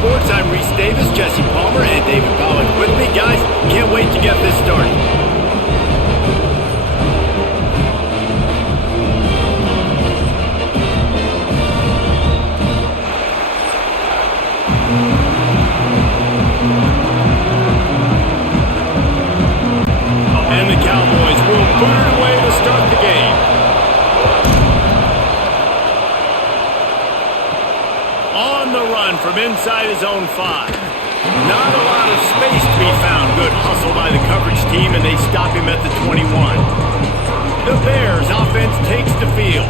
Sports. I'm Reese Davis, Jesse Palmer, and David Powell with me. Guys, can't wait to get this started. And the Cowboys will boot it away to start the game. On the run from inside his own 5. Not a lot of space to be found. Good hustle by the coverage team, and they stop him at the 21. The Bears offense takes the field.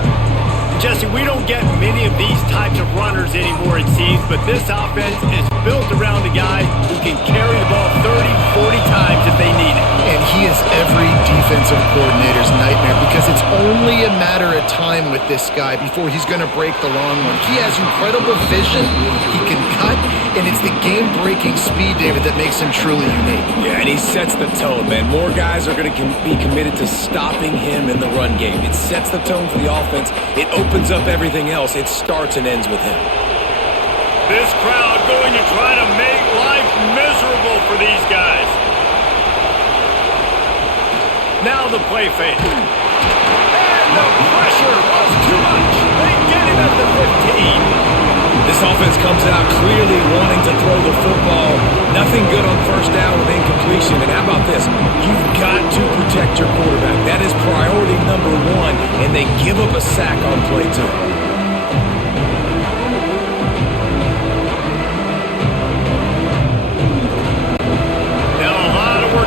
Jesse, we don't get many of these types of runners anymore, it seems, but this offense is built around a guy who can carry the ball 30, 40 times if they need it. And he is every defensive coordinator's nightmare because it's only a matter of time with this guy before he's going to break the long one. He has incredible vision, he can cut, and it's the game-breaking speed, David, that makes him truly unique. Yeah, and he sets the tone, man. More guys are going to be committed to stopping him in the run game. It sets the tone for the offense. It opens up everything else. It starts and ends with him. This crowd going to try to make life miserable for these guys. Now the play fake. And the pressure was too much. They get him at the 15. This offense comes out clearly wanting to throw the football. Nothing good on first down with incompletion. And how about this? You've got to protect your quarterback. That is priority number 1, and they give up a sack on play 2.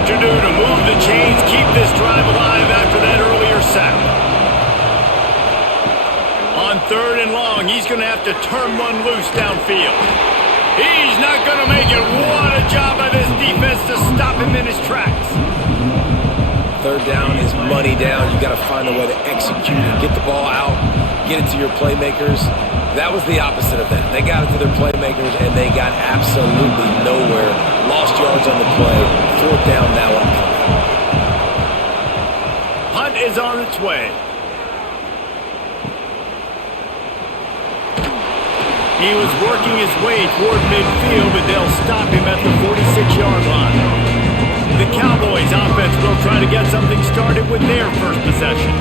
To do to move the chains, keep this drive alive after that earlier sack. On 3rd and long, he's going to have to turn one loose downfield. He's not going to make it. What a job by this defense to stop him in his tracks. 3rd down is money down. You got to find a way to execute and get the ball out, get it to your playmakers. That was the opposite of that. They got it to their playmakers, and they got absolutely nowhere. Lost yards on the play. 4th down now upcoming. Hunt is on its way. He was working his way toward midfield, but they'll stop him at the 46-yard line. The Cowboys offense will try to get something started with their first possession.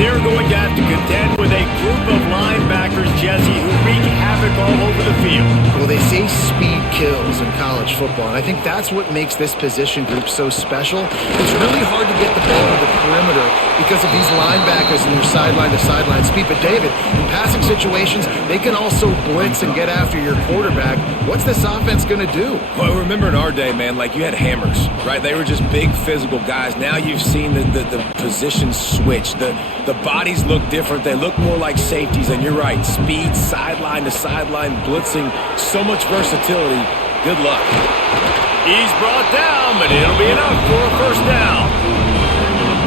They're going to have to contend with a group of linebackers, Jesse, who wreak havoc all over the field. Well, they say speed kills in college football, and I think that's what makes this position group so special. It's really hard to get the ball to the perimeter because of these linebackers and their sideline-to-sideline speed. But, David, in passing situations, they can also blitz and get after your quarterback. What's this offense going to do? Well, remember in our day, man, like you had hammers, right? They were just big physical guys. Now you've seen the positions switch. The bodies look different. They look more like safeties, and you're right. Speed, sideline to sideline, blitzing, so much versatility. Good luck. He's brought down, but it'll be enough for a first down.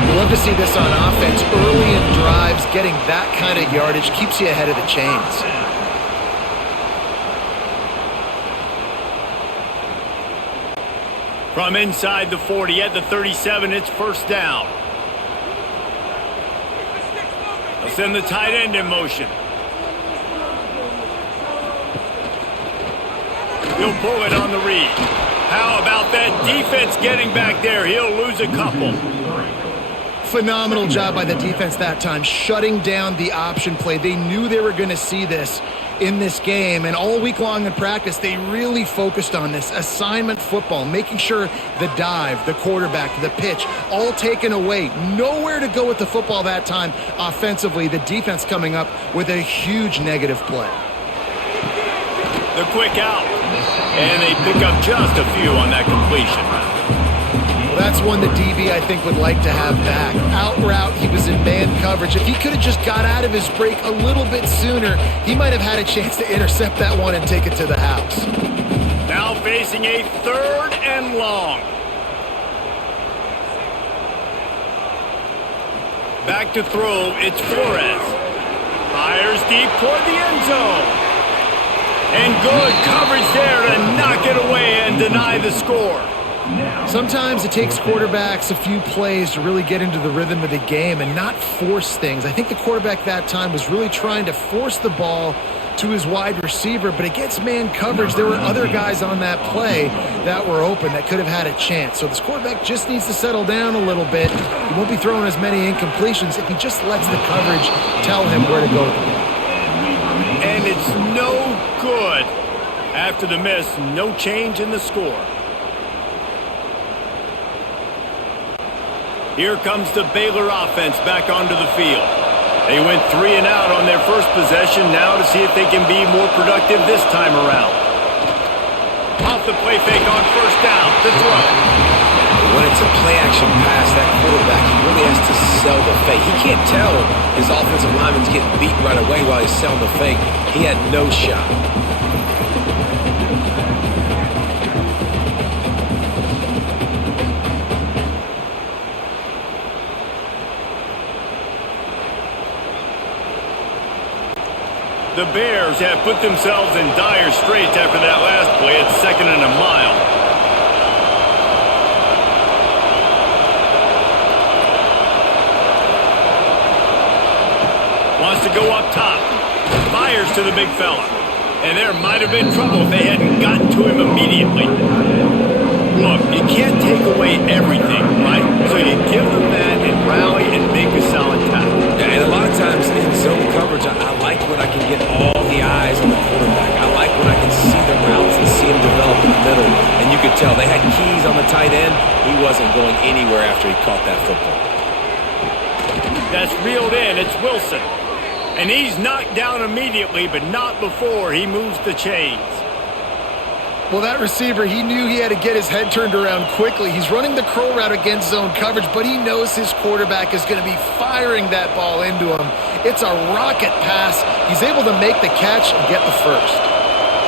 We love to see this on offense. Early in drives, getting that kind of yardage keeps you ahead of the chains. From inside the 40 at the 37, it's first down. They'll send the tight end in motion. He'll pull it on the read. How about that defense getting back there? He'll lose a couple. Phenomenal job by the defense that time, shutting down the option play. They knew they were going to see this in this game, and all week long in practice, they really focused on this assignment football, making sure the dive, the quarterback, the pitch, all taken away. Nowhere to go with the football that time offensively. The defense coming up with a huge negative play. The quick out, and they pick up just a few on that completion. That's one the DB, I think, would like to have back. Out route, he was in man coverage. If he could have just got out of his break a little bit sooner, he might have had a chance to intercept that one and take it to the house. Now facing a 3rd and long. Back to throw, it's Flores. Fires deep toward the end zone. And good coverage there to knock it away and deny the score. Sometimes it takes quarterbacks a few plays to really get into the rhythm of the game and not force things. I think the quarterback that time was really trying to force the ball to his wide receiver, but against man coverage, there were other guys on that play that were open that could have had a chance. So this quarterback just needs to settle down a little bit. He won't be throwing as many incompletions if he just lets the coverage tell him where to go with the ball. And it's no good. After the miss, no change in the score. Here comes the Baylor offense back onto the field. They went 3 and out on their first possession, now to see if they can be more productive this time around. Off the play fake on first down, the throw. When it's a play-action pass, that quarterback, he really has to sell the fake. He can't tell his offensive lineman's getting beat right away while he's selling the fake. He had no shot. The Bears have put themselves in dire straits after that last play at 2nd and a mile. Wants to go up top. Fires to the big fella. And there might have been trouble if they hadn't gotten to him immediately. Look, you can't take away everything, right? So you give them that and rally and make a solid tackle. Yeah, and a lot of times in zone coverage, I like when I can get all the eyes on the quarterback. I like when I can see the routes and see him develop in the middle. And you could tell they had keys on the tight end. He wasn't going anywhere after he caught that football. That's reeled in. It's Wilson. And he's knocked down immediately, but not before he moves the chains. Well, that receiver, he knew he had to get his head turned around quickly. He's running the curl route against zone coverage, but he knows his quarterback is going to be firing that ball into him. It's a rocket pass. He's able to make the catch and get the first.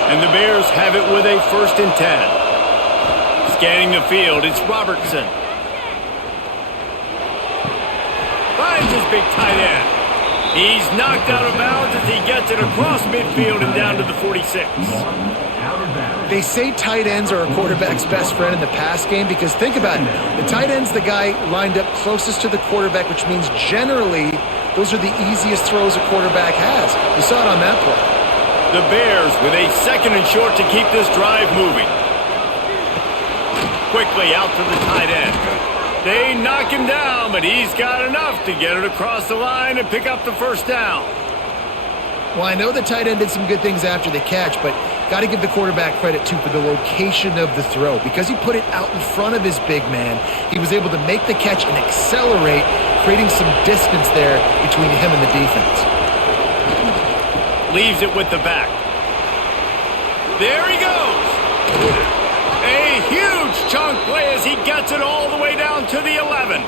And the Bears have it with a 1st and 10. Scanning the field, it's Robertson. Finds his big tight end. He's knocked out of bounds as he gets it across midfield and down to the 46. They say tight ends are a quarterback's best friend in the pass game because think about it. The tight end's the guy lined up closest to the quarterback, which means generally those are the easiest throws a quarterback has. You saw it on that play. The Bears with a 2nd and short to keep this drive moving. Quickly out to the tight end. They knock him down, but he's got enough to get it across the line and pick up the first down. Well, I know the tight end did some good things after the catch, but got to give the quarterback credit, too, for the location of the throw. Because he put it out in front of his big man, he was able to make the catch and accelerate, creating some distance there between him and the defense. Leaves it with the back. There he goes. A huge chunk play as he gets it all the way down to the 11.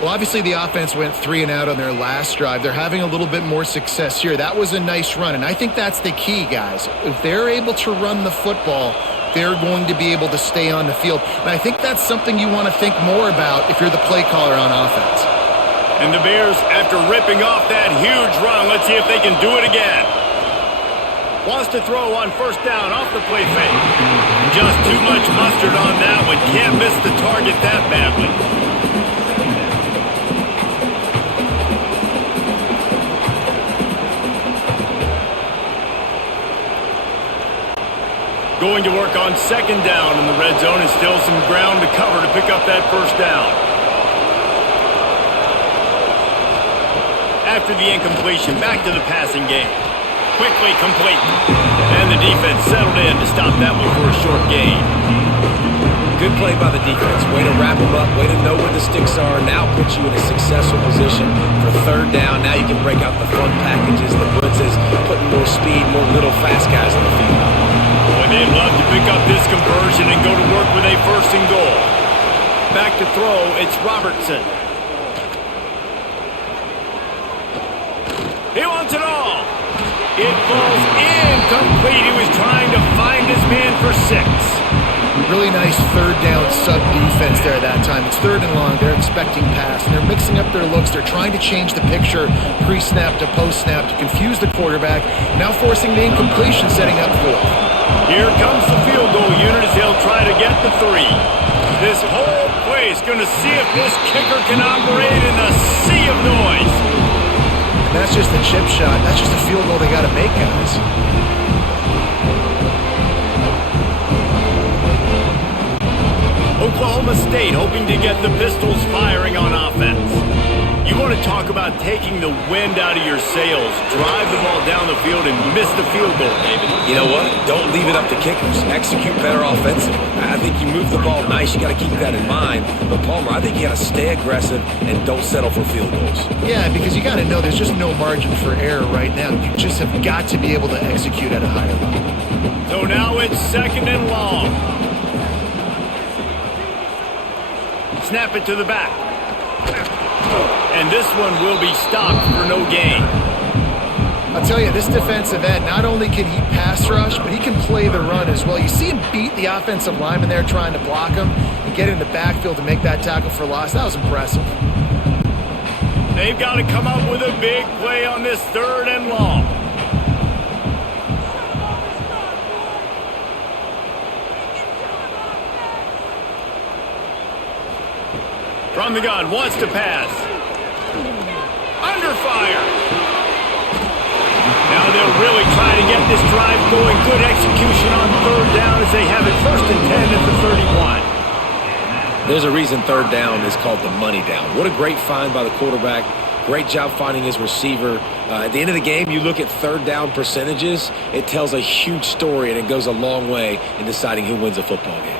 Well, obviously the offense went 3 and out on their last drive. They're having a little bit more success here. That was a nice run, and I think that's the key, guys. If they're able to run the football, they're going to be able to stay on the field. And I think that's something you want to think more about if you're the play caller on offense. And the Bears, after ripping off that huge run, let's see if they can do it again. Wants to throw on first down off the play fake. Just too much mustard on that one. Can't miss the target that badly. Going to work on 2nd down in the red zone, and still some ground to cover to pick up that first down. After the incompletion, back to the passing game. Quickly complete. And the defense settled in to stop that one for a short gain. Good play by the defense. Way to wrap them up. Way to know where the sticks are. Now puts you in a successful position for 3rd down. Now you can break out the fun packages, the blitzes, putting more speed, more little fast guys on the field. Boy, they'd love to pick up this conversion and go to work with a 1st and goal. Back to throw, it's Robertson. He wants it all. It falls incomplete. He was trying to find his man for 6. Really nice 3rd down sub defense there at that time. It's 3rd and long. They're expecting pass, and they're mixing up their looks. They're trying to change the picture pre-snap to post-snap to confuse the quarterback, now forcing the incompletion, setting up 4th. Here comes the field goal unit as they'll try to get the 3. This whole place going to see if this kicker can operate in the sea of noise. And that's just a chip shot. That's just a field goal they got to make, guys. Oklahoma State hoping to get the Pistols firing on offense. You want to talk about taking the wind out of your sails. Drive the ball down the field and miss the field goal, David. You know what? Don't leave it up to kickers. Execute better offensively. I think you move the ball nice. You got to keep that in mind. But, Palmer, I think you got to stay aggressive and don't settle for field goals. Yeah, because you got to know there's just no margin for error right now. You just have got to be able to execute at a higher level. So now it's 2nd and long. Snap it to the back. And this one will be stopped for no gain. I'll tell you, this defensive end, not only can he pass rush, but he can play the run as well. You see him beat the offensive lineman there trying to block him and get in the backfield to make that tackle for loss. That was impressive. They've got to come up with a big play on this 3rd and long. From the gun, wants to pass. Under fire. Now they'll really try to get this drive going. Good execution on 3rd down as they have it 1st and 10 at the 31. There's a reason 3rd down is called the money down. What a great find by the quarterback. Great job finding his receiver. At the end of the game, you look at 3rd down percentages. It tells a huge story, and it goes a long way in deciding who wins a football game.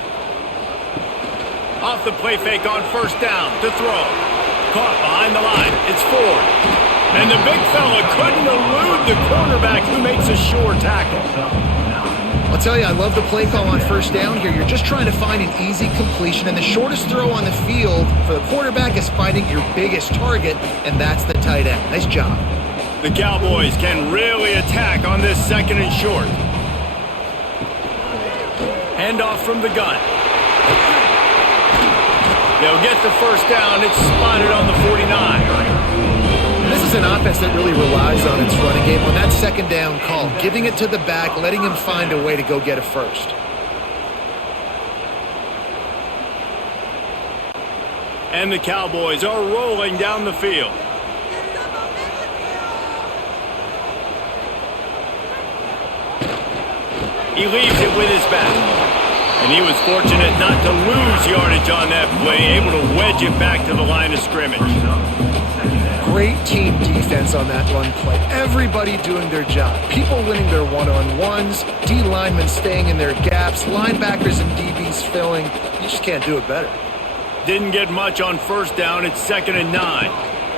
Off the play fake on 1st down to throw. Caught behind the line. It's Ford. And the big fella couldn't elude the cornerback who makes a sure tackle. I'll tell you, I love the play call on 1st down here. You're just trying to find an easy completion, and the shortest throw on the field for the quarterback is finding your biggest target, and that's the tight end. Nice job. The Cowboys can really attack on this 2nd and short. Handoff from the gun. They'll get the 1st down. It's spotted on the 49. This is an offense that really relies on its running game. On that 2nd down call, giving it to the back, letting him find a way to go get a first. And the Cowboys are rolling down the field. He leaves it with his back. And he was fortunate not to lose yardage on that play, able to wedge it back to the line of scrimmage. Great team defense on that run play. Everybody doing their job. People winning their one-on-ones, D linemen staying in their gaps, linebackers and DBs filling. You just can't do it better. Didn't get much on 1st down. It's 2nd and 9.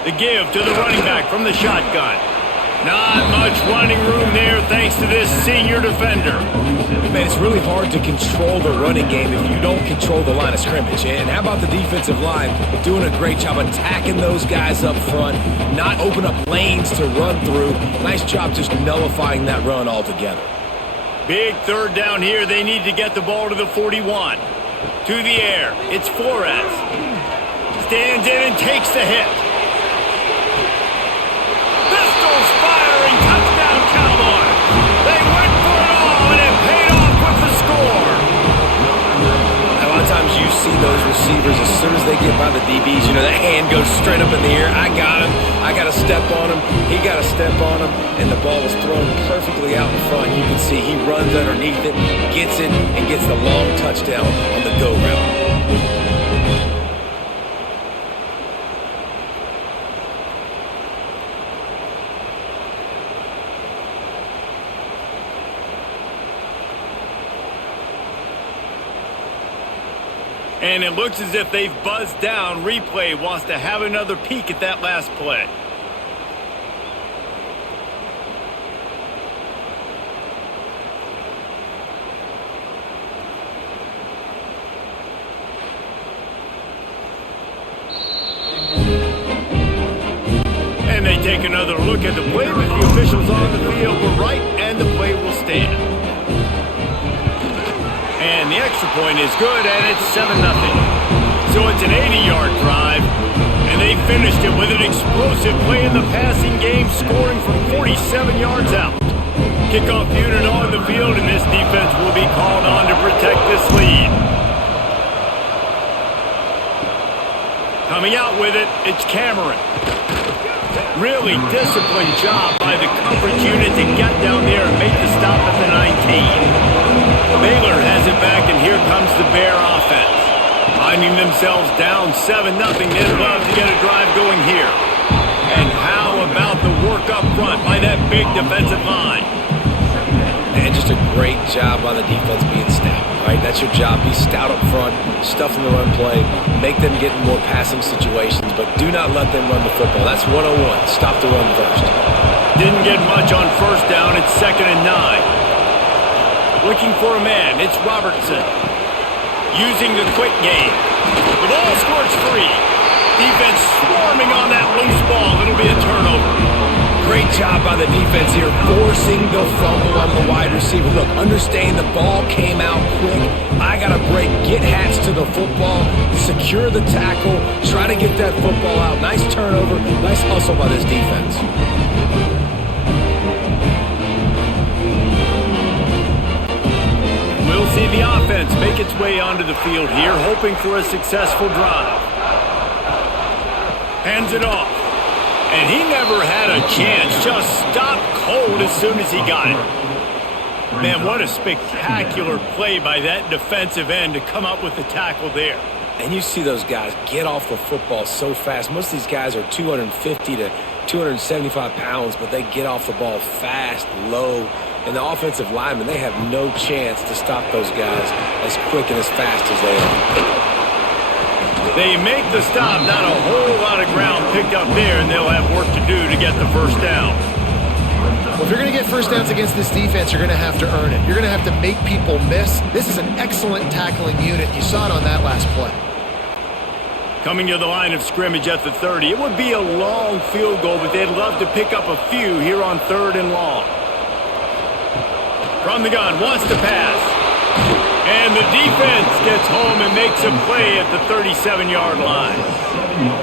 The give to the running back from the shotgun. Not much running room there thanks to this senior defender. Man, it's really hard to control the running game if you don't control the line of scrimmage. And how about the defensive line doing a great job attacking those guys up front, not open up lanes to run through. Nice job just nullifying that run altogether. Big 3rd down here. They need to get the ball to the 41. To the air. It's Flores. Stands in and takes the hit. Pistols firing. Touchdown Cowboys. They went for it all and it paid off with the score. A lot of times you see those receivers as soon as they get by the DBs, you know, that hand goes straight up in the air. I got him. I got to step on him. He got to step on him. And the ball was thrown perfectly out in front. You can see he runs underneath it, gets it, and gets the long touchdown on the go route. And it looks as if they've buzzed down. Replay wants to have another peek at that last play. And they take another look at the play with the officials on the field were right, and the play will stand. And the extra point is good, and it's 7-0. So it's an 80-yard drive, and they finished it with an explosive play in the passing game, scoring from 47 yards out. Kickoff unit on the field, and this defense will be called on to protect this lead. Coming out with it, it's Cameron. Really disciplined job by the coverage unit to get down there and make the stop at the 19. Baylor has it back, and here comes the Bear offense. Finding themselves down 7-0, they'd love to get a drive going here. And how about the work up front by that big defensive line? And just a great job by the defense being stout, right? That's your job. Be stout up front, stuff in the run play, make them get in more passing situations, but do not let them run the football. That's 101. Stop the run first. Didn't get much on first down. It's 2nd and 9. Looking for a man. It's Robertson. Using the quick game. The ball squirts free. Defense swarming on that loose ball. It'll be a turnover. Great job by the defense here, forcing the fumble on the wide receiver. Look, understand the ball came out quick. I got to break, get hats to the football, secure the tackle, try to get that football out. Nice turnover, nice hustle by this defense. We'll see the offense make its way onto the field here, hoping for a successful drive. Hands it off. And he never had a chance. Just stopped cold as soon as he got it. Man, what a spectacular play by that defensive end to come up with the tackle there. And you see those guys get off the football so fast. Most of these guys are 250 to 275 pounds, but they get off the ball fast, low. And the offensive linemen, they have no chance to stop those guys as quick and as fast as they are. They make the stop, not a whole lot of ground picked up there, and they'll have work to do to get the first down. Well, if you're going to get first downs against this defense, you're going to have to earn it. You're going to have to make people miss. This is an excellent tackling unit. You saw it on that last play. Coming to the line of scrimmage at the 30. It would be a long field goal, but they'd love to pick up a few here on 3rd and long. From the gun, wants to pass. And the defense gets home and makes a play at the 37-yard line.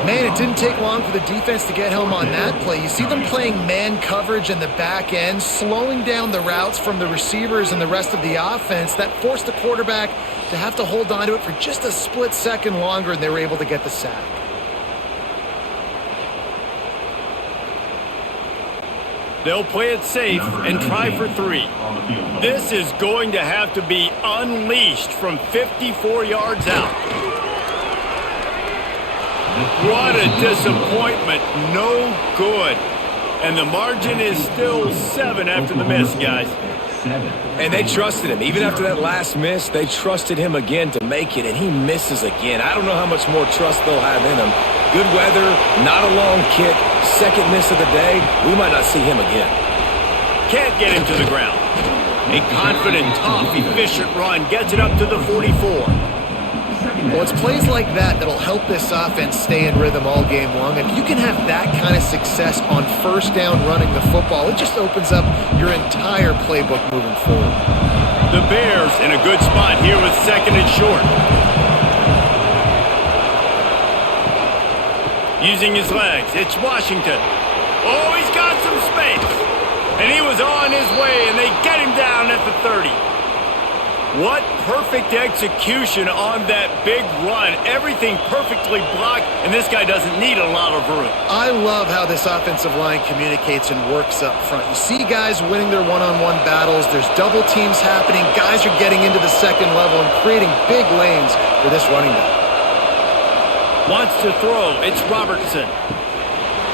Man, it didn't take long for the defense to get home on that play. You see them playing man coverage in the back end, slowing down the routes from the receivers and the rest of the offense. That forced the quarterback to have to hold on to it for just a split second longer, and they were able to get the sack. They'll play it safe and try for 3. This is going to have to be unleashed from 54 yards out. What a disappointment. No good. And the margin is still 7 after the miss, guys. And they trusted him. Even after that last miss, they trusted him again to make it, and he misses again. I don't know how much more trust they'll have in him. Good weather, not a long kick, second miss of the day. We might not see him again. Can't get him to the ground. A confident, tough, efficient run gets it up to the 44. Well, it's plays like that that'll help this offense stay in rhythm all game long. If you can have that kind of success on first down running the football, it just opens up your entire playbook moving forward. The Bears in a good spot here with 2nd and short. Using his legs, it's Washington. Oh, he's got some space. And he was on his way, and they get him down at the 30. What perfect execution on that big run. Everything perfectly blocked, and this guy doesn't need a lot of room. I love how this offensive line communicates and works up front. You see guys winning their one-on-one battles. There's double teams happening. Guys are getting into the second level and creating big lanes for this running back. Wants to throw. It's Robertson.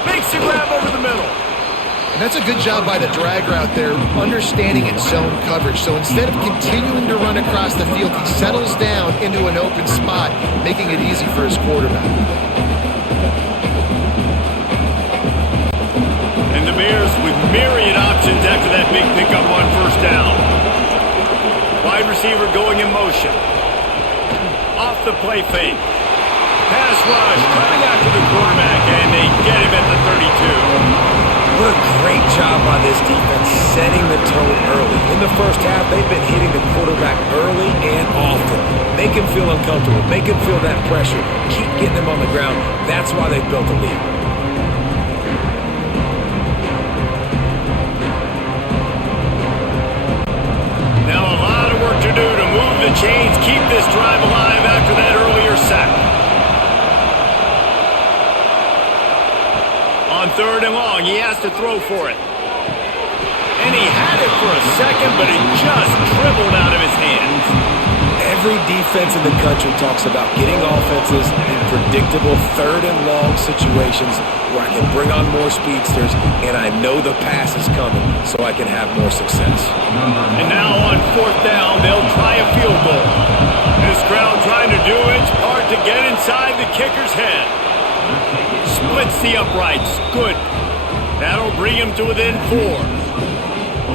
Makes the grab over the middle. And that's a good job by the drag route there, understanding its zone coverage. So instead of continuing to run across the field, he settles down into an open spot, making it easy for his quarterback. And the Bears with myriad options after that big pickup on first down. Wide receiver going in motion. Off the play fake. Pass rush coming after the quarterback, and they get him at the 32. What a great job by this defense setting the tone early. In the first half, they've been hitting the quarterback early and often. Make him feel uncomfortable. Make him feel that pressure. Keep getting him on the ground. That's why they've built the lead. Now a lot of work to do to move the chains, keep this drive alive after that earlier sack. On third and long. He has to throw for it. And he had it for a second, but it just dribbled out of his hands. Every defense in the country talks about getting offenses in predictable third and long situations where I can bring on more speedsters and I know the pass is coming so I can have more success. And now on fourth down, they'll try a field goal. This crowd trying to do its part to get inside the kicker's head. Splits the uprights. Good. That'll bring him to within 4.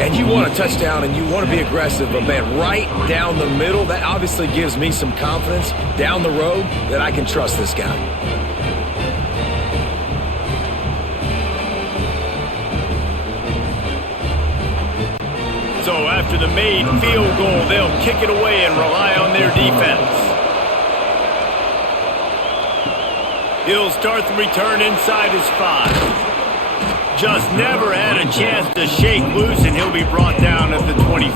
And you want a touchdown and you want to be aggressive, but man, right down the middle, that obviously gives me some confidence down the road that I can trust this guy. So after the made field goal, they'll kick it away and rely on their defense. He'll start the return inside his 5. Just never had a chance to shake loose, and he'll be brought down at the 24.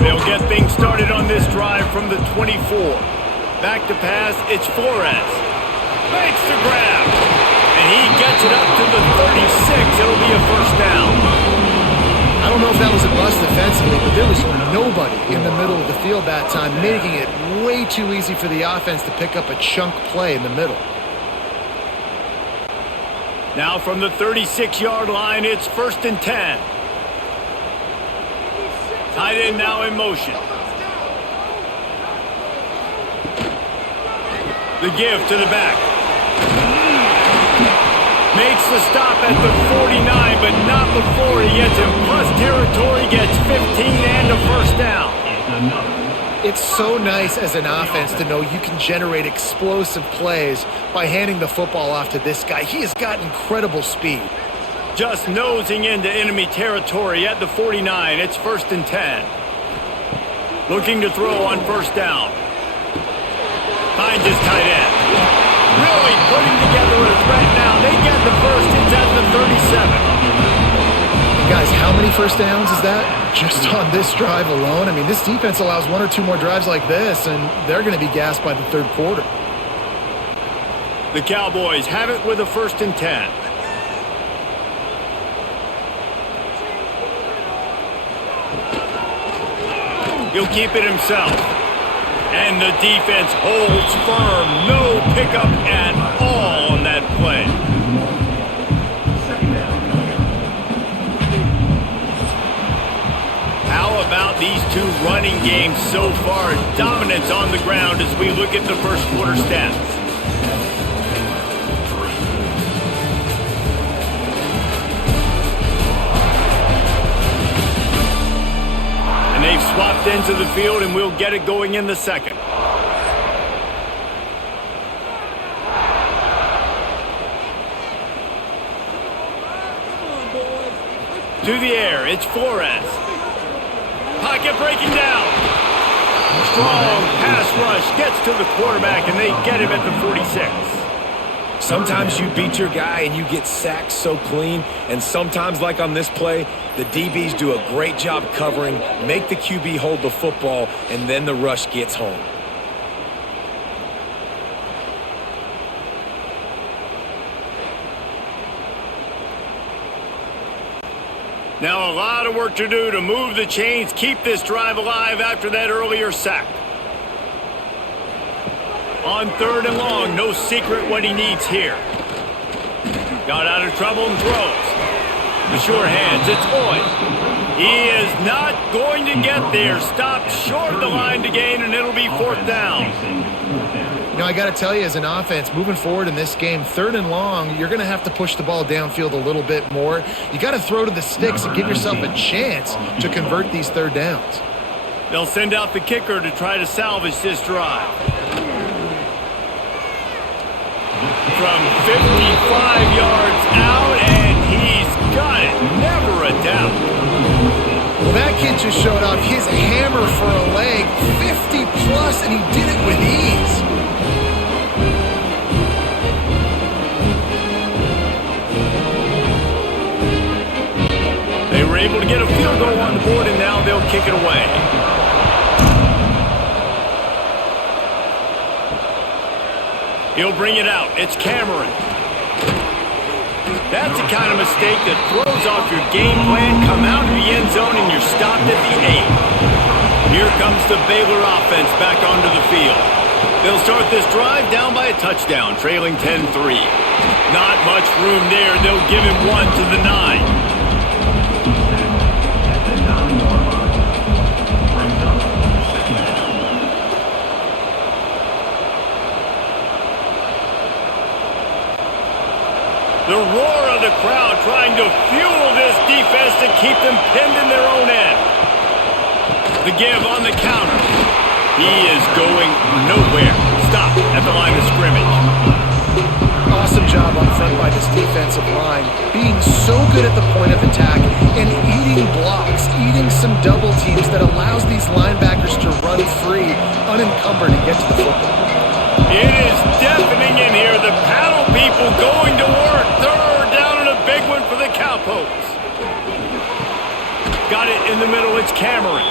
They'll get things started on this drive from the 24. Back to pass, it's Flores. Makes the grab, and he gets it up to the 36. It'll be a first down. I don't know if that was a bust defensively, but there was nobody in the middle of the field that time, making it way too easy for the offense to pick up a chunk play in the middle. Now from the 36-yard line, it's 1st and 10. Tight end now in motion. The give to the back. Makes the stop at the 49, but not before he gets in plus territory, gets 15 and a first down. It's so nice as an offense to know you can generate explosive plays by handing the football off to this guy. He has got incredible speed. Just nosing into enemy territory at the 49. It's 1st and 10. Looking to throw on first down. Finds his tight end. Really putting together a threat now. They get the first. It's at the 37. Guys, how many first downs is that? Just on this drive alone? I mean, this defense allows 1 or 2 more drives like this, and they're going to be gassed by the third quarter. The Cowboys have it with a 1st and 10. He'll keep it himself. And the defense holds firm. No pickup at all on that play. How about these two running games so far? Dominance on the ground as we look at the first quarter stats. And they've swapped into the field, and we'll get it going in the second. To the air, it's Flores. Pocket breaking down. Strong pass rush gets to the quarterback, and they get him at the 46. Sometimes you beat your guy and you get sacked so clean, and sometimes, like on this play, the DBs do a great job covering, make the QB hold the football, and then the rush gets home. Now a lot of work to do to move the chains, keep this drive alive after that earlier sack. On 3rd and long, no secret what he needs here. Got out of trouble and throws. The sure hands, it's Hoy. He is not going to get there. Stopped short of the line to gain, and it'll be 4th down. You know, I got to tell you, as an offense, moving forward in this game, 3rd and long, you're going to have to push the ball downfield a little bit more. You got to throw to the sticks and give yourself a chance to convert these 3rd downs. They'll send out the kicker to try to salvage this drive. From 55 yards out, and he's got it. Never a doubt. Well, that kid just showed off his hammer for a leg, 50-plus, and he did it with ease. They were able to get a field goal on the board, and now they'll kick it away. He'll bring it out. It's Cameron. That's the kind of mistake that throws off your game plan. Come out of the end zone and you're stopped at the 8. Here comes the Baylor offense back onto the field. They'll start this drive down by a touchdown, trailing 10-3. Not much room there. They'll give him one to the 9. The roar of the crowd trying to fuel this defense to keep them pinned in their own end. The give on the counter. He is going nowhere. Stop at the line of scrimmage. Awesome job up front by this defensive line, being so good at the point of attack and eating blocks, eating some double teams that allows these linebackers to run free, unencumbered, and get to the football. It is deafening in here. The paddle people going to work. Third down and a big one for the Cowpokes. Got it in the middle. It's Cameron.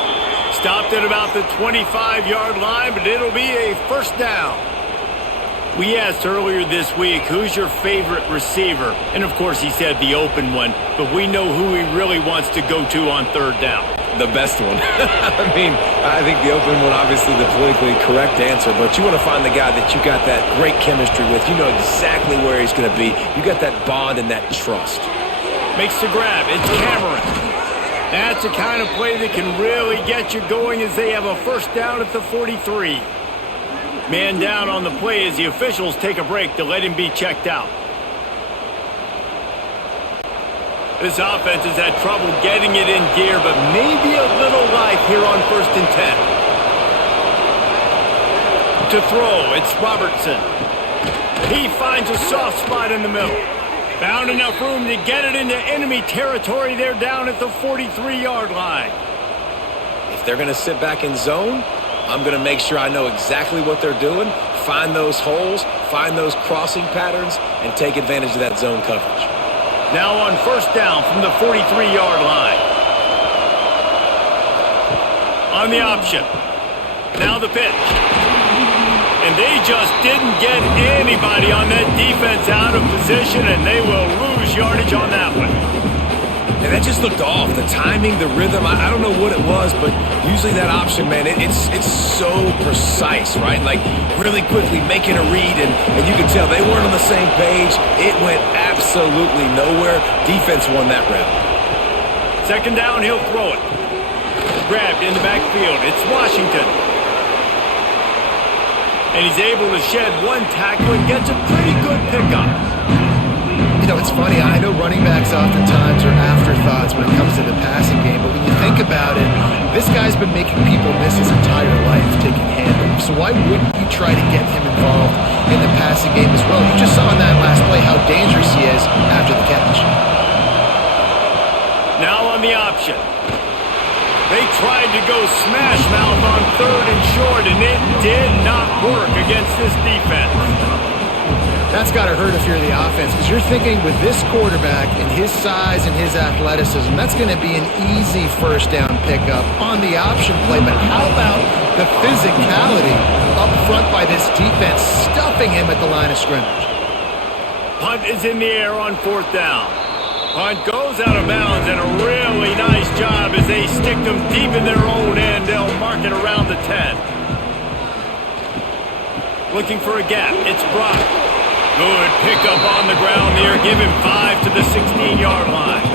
Stopped at about the 25-yard line, but it'll be a first down. We asked earlier this week, who's your favorite receiver? And, of course, he said the open one, but we know who he really wants to go to on third down. The best one. I mean, I think the open one, obviously the politically correct answer, but you want to find the guy that you got that great chemistry with. You know exactly where he's going to be. You got that bond and that trust. Makes the grab. It's Cameron. That's the kind of play that can really get you going as they have a first down at the 43. Man down on the play as the officials take a break to let him be checked out. This offense has had trouble getting it in gear, but maybe a little life here on 1st and 10. To throw, it's Robertson. He finds a soft spot in the middle. Found enough room to get it into enemy territory. They're down at the 43-yard line. If they're going to sit back in zone, I'm going to make sure I know exactly what they're doing, find those holes, find those crossing patterns, and take advantage of that zone coverage. Now on first down from the 43-yard line. On the option. Now the pitch. And they just didn't get anybody on that defense out of position, and they will lose yardage on that one. And that just looked off. The timing, the rhythm, I don't know what it was, but usually that option, man, it's so precise, right? Like really quickly making a read, and you can tell they weren't on the same page. It went absolutely nowhere. Defense won that round. Second down, he'll throw it. Grabbed in the backfield. It's Washington. And he's able to shed one tackle and gets a pretty good pickup. You know, it's funny, I know running backs oftentimes are afterthoughts when it comes to the passing game, but when you think about it, this guy's been making people miss his entire life taking handoffs. So why wouldn't you try to get him involved in the passing game as well? You just saw in that last play how dangerous he is after the catch. Now on the option. They tried to go smash mouth on third and short, and it did not work against this defense. That's got to hurt if you're the offense, because you're thinking with this quarterback and his size and his athleticism, that's going to be an easy first down pickup on the option play. But how about the physicality up front by this defense, stuffing him at the line of scrimmage? Punt is in the air on fourth down. Punt goes out of bounds, and a really nice job as they stick them deep in their own end. They'll mark it around the 10. Looking for a gap. It's Brock. Good pickup on the ground there. Give him 5 to the 16-yard line.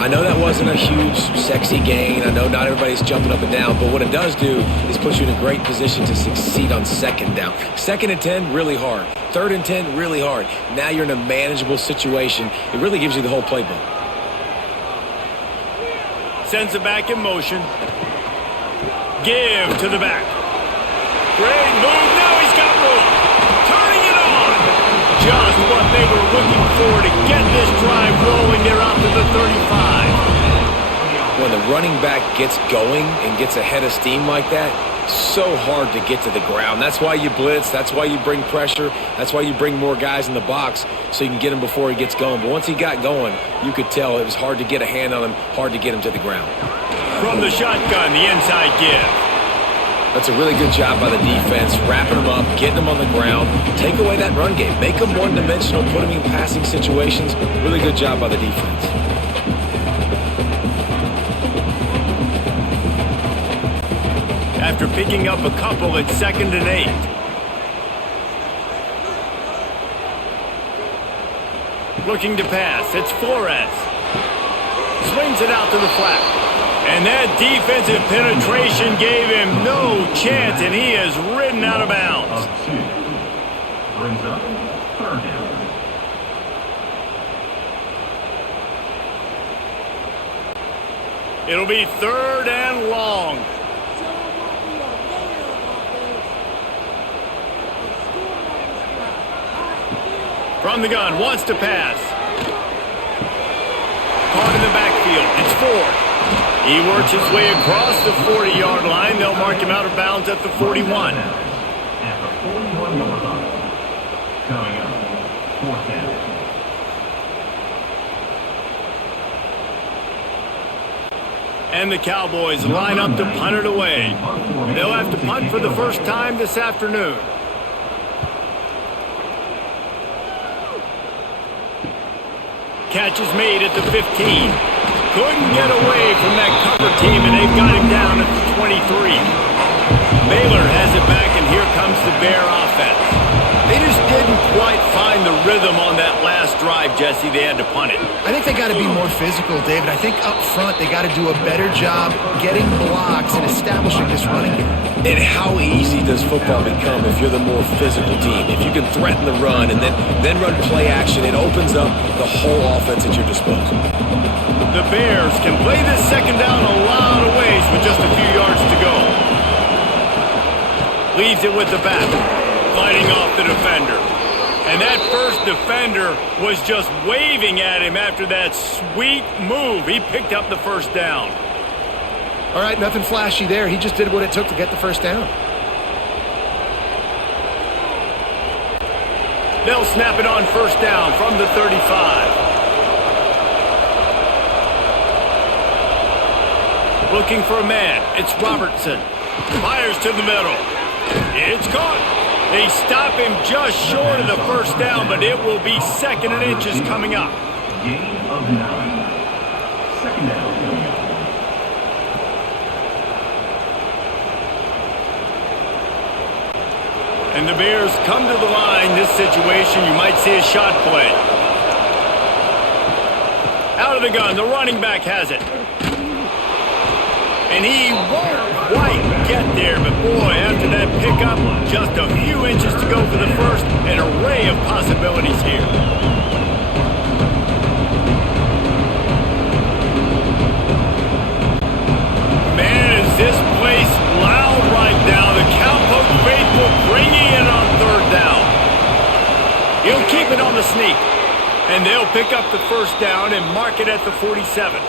I know that wasn't a huge, sexy gain. I know not everybody's jumping up and down, but what it does do is put you in a great position to succeed on second down. 2nd and 10, really hard. 3rd and 10, really hard. Now you're in a manageable situation. It really gives you the whole playbook. Sends it back in motion. Give to the back. Great move. Now he's got room. Turning it on. Just what they were looking for to get this drive rolling. They're out to the 35. When the running back gets going and gets ahead of steam like that, so hard to get to the ground. That's why you blitz. That's why you bring pressure. That's why you bring more guys in the box so you can get him before he gets going. But once he got going, you could tell it was hard to get a hand on him, hard to get him to the ground. From the shotgun, the inside give. That's a really good job by the defense, wrapping them up, getting them on the ground, take away that run game, make them one-dimensional, put them in passing situations. Really good job by the defense. After picking up a couple at 2nd and 8. Looking to pass. It's Flores. Swings it out to the flat. And that defensive penetration gave him no chance, and he is ridden out of bounds. Brings up 3rd down. It'll be 3rd and long. From the gun, wants to pass. Caught in the backfield. It's Ford. He works his way across the 40-yard line. They'll mark him out of bounds at the 41. At the 41-yard line. Coming up, 4th down. And the Cowboys line up to punt it away. They'll have to punt for the first time this afternoon. Catch is made at the 15. Couldn't get away from that cover team, and they've got him down at the 23. Baylor has it back, and here comes the Bear offense. They just didn't quite find the rhythm on that last drive, Jesse. They had to punt it. I think they got to be more physical, David. I think up front they got to do a better job getting blocks and establishing this running game. And how easy does football become if you're the more physical team? If you can threaten the run and then run play action, it opens up the whole offense at your disposal. The Bears can play this 2nd down a lot of ways with just a few yards to go. Leaves it with the back, fighting off the defender. And that first defender was just waving at him after that sweet move. He picked up the 1st down. All right, nothing flashy there. He just did what it took to get the 1st down. They'll snap it on 1st down from the 35. Looking for a man. It's Robertson. Fires to the middle. It's caught. They stop him just short of the 1st down, but it will be 2nd and inches coming up. Gain of 9. 2nd down coming up. And the Bears come to the line. This situation, you might see a shot play. Out of the gun, the running back has it. And he won't quite get there, but boy, after that pickup, just a few inches to go for the 1st. An array of possibilities here. Man, is this place loud right now. The Cowpoke faithful bringing it on 3rd down. He'll keep it on the sneak. And they'll pick up the 1st down and mark it at the 47.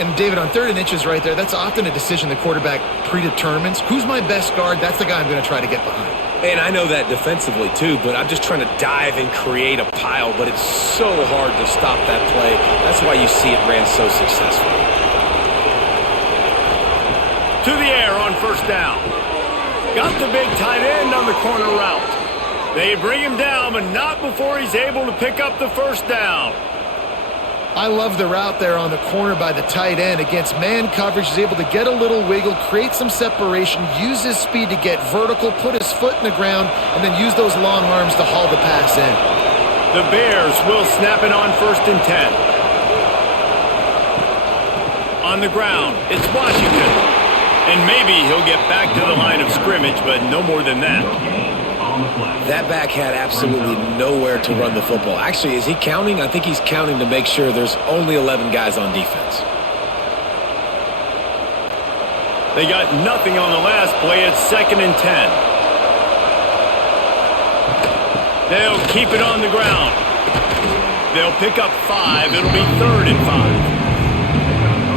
And David, on 3rd and inches right there, that's often a decision the quarterback predetermines. Who's my best guard? That's the guy I'm going to try to get behind. And I know that defensively too, but I'm just trying to dive and create a pile, but it's so hard to stop that play. That's why you see it ran so successfully. To the air on 1st down. Got the big tight end on the corner route. They bring him down, but not before he's able to pick up the 1st down. I love the route there on the corner by the tight end against man coverage. He's able to get a little wiggle, create some separation, use his speed to get vertical, put his foot in the ground, and then use those long arms to haul the pass in. The Bears will snap it on 1st and 10. On the ground, it's Washington. And maybe he'll get back to the line of scrimmage, but no more than that. That back had absolutely nowhere to run the football. Actually, is he counting? I think he's counting to make sure there's only 11 guys on defense. They got nothing on the last play. It's 2nd and 10. They'll keep it on the ground. They'll pick up 5. It'll be 3rd and 5.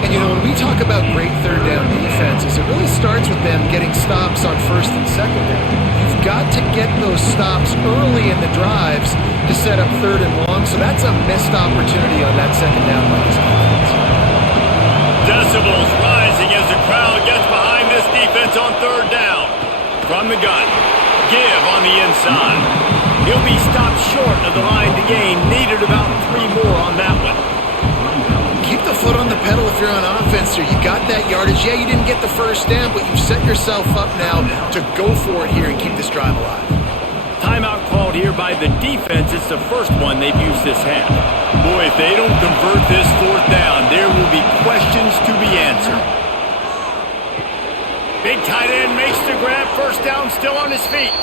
And, you know, when we talk about great 3rd down defenses, it really starts with them getting stops on 1st and 2nd down. You've got to get those stops early in the drives to set up 3rd and long, so that's a missed opportunity on that 2nd down by this defense. Decibels rising as the crowd gets behind this defense on 3rd From the gun. Give on the inside. He'll be stopped short of the line to gain. Needed about 3 more on that one. Keep the foot on the pedal if you're on offense here. You got that yardage. Yeah, you didn't get the first down, but you've set yourself up now to go for it here and keep this drive alive. Timeout called here by the defense. It's the first one they've used this half. Boy, if they don't convert this 4th down, there will be questions to be answered. Big tight end makes the grab. First down, still on his feet.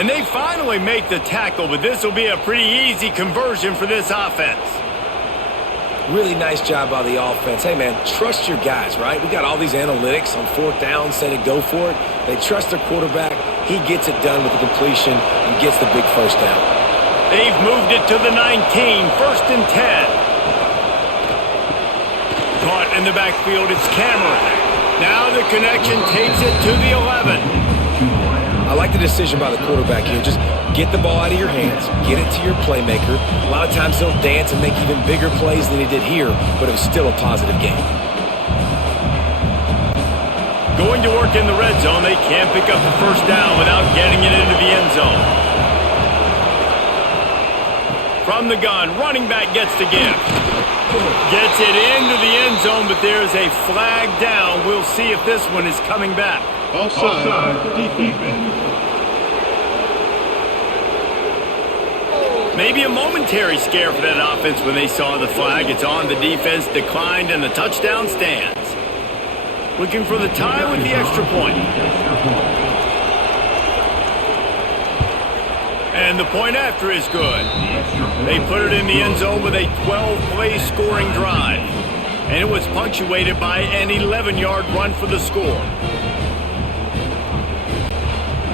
And they finally make the tackle, but this will be a pretty easy conversion for this offense. Really nice job by the offense. Hey, man, trust your guys, right? We got all these analytics on 4th down, say to go for it. They trust their quarterback. He gets it done with the completion and gets the big first down. They've moved it to the 19, 1st and 10. Caught in the backfield, it's Cameron. Now the connection takes it to the 11. I like the decision by the quarterback here. Just get the ball out of your hands, get it to your playmaker. A lot of times he'll dance and make even bigger plays than he did here, but it was still a positive game. Going to work in the red zone, they can't pick up the first down without getting it into the end zone. From the gun, running back gets the give. Gets it into the end zone, but there's a flag down. We'll see if this one is coming back. Offside, defense. Maybe a momentary scare for that offense when they saw the flag. It's on, the defense declined, and the touchdown stands. Looking for the tie with the extra point. And the point after is good. They put it in the end zone with a 12-play scoring drive. And it was punctuated by an 11-yard run for the score.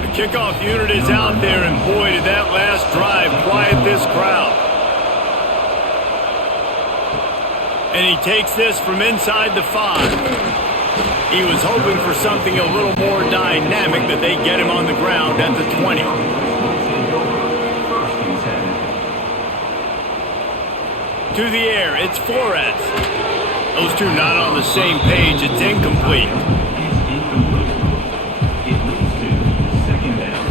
The kickoff unit is out there, and boy, did that last drive quiet this crowd. And he takes this from inside the 5. He was hoping for something a little more dynamic, that they get him on the ground at the 20. To the air, it's Flores. Those two not on the same page. It's incomplete. It leads to 2nd down.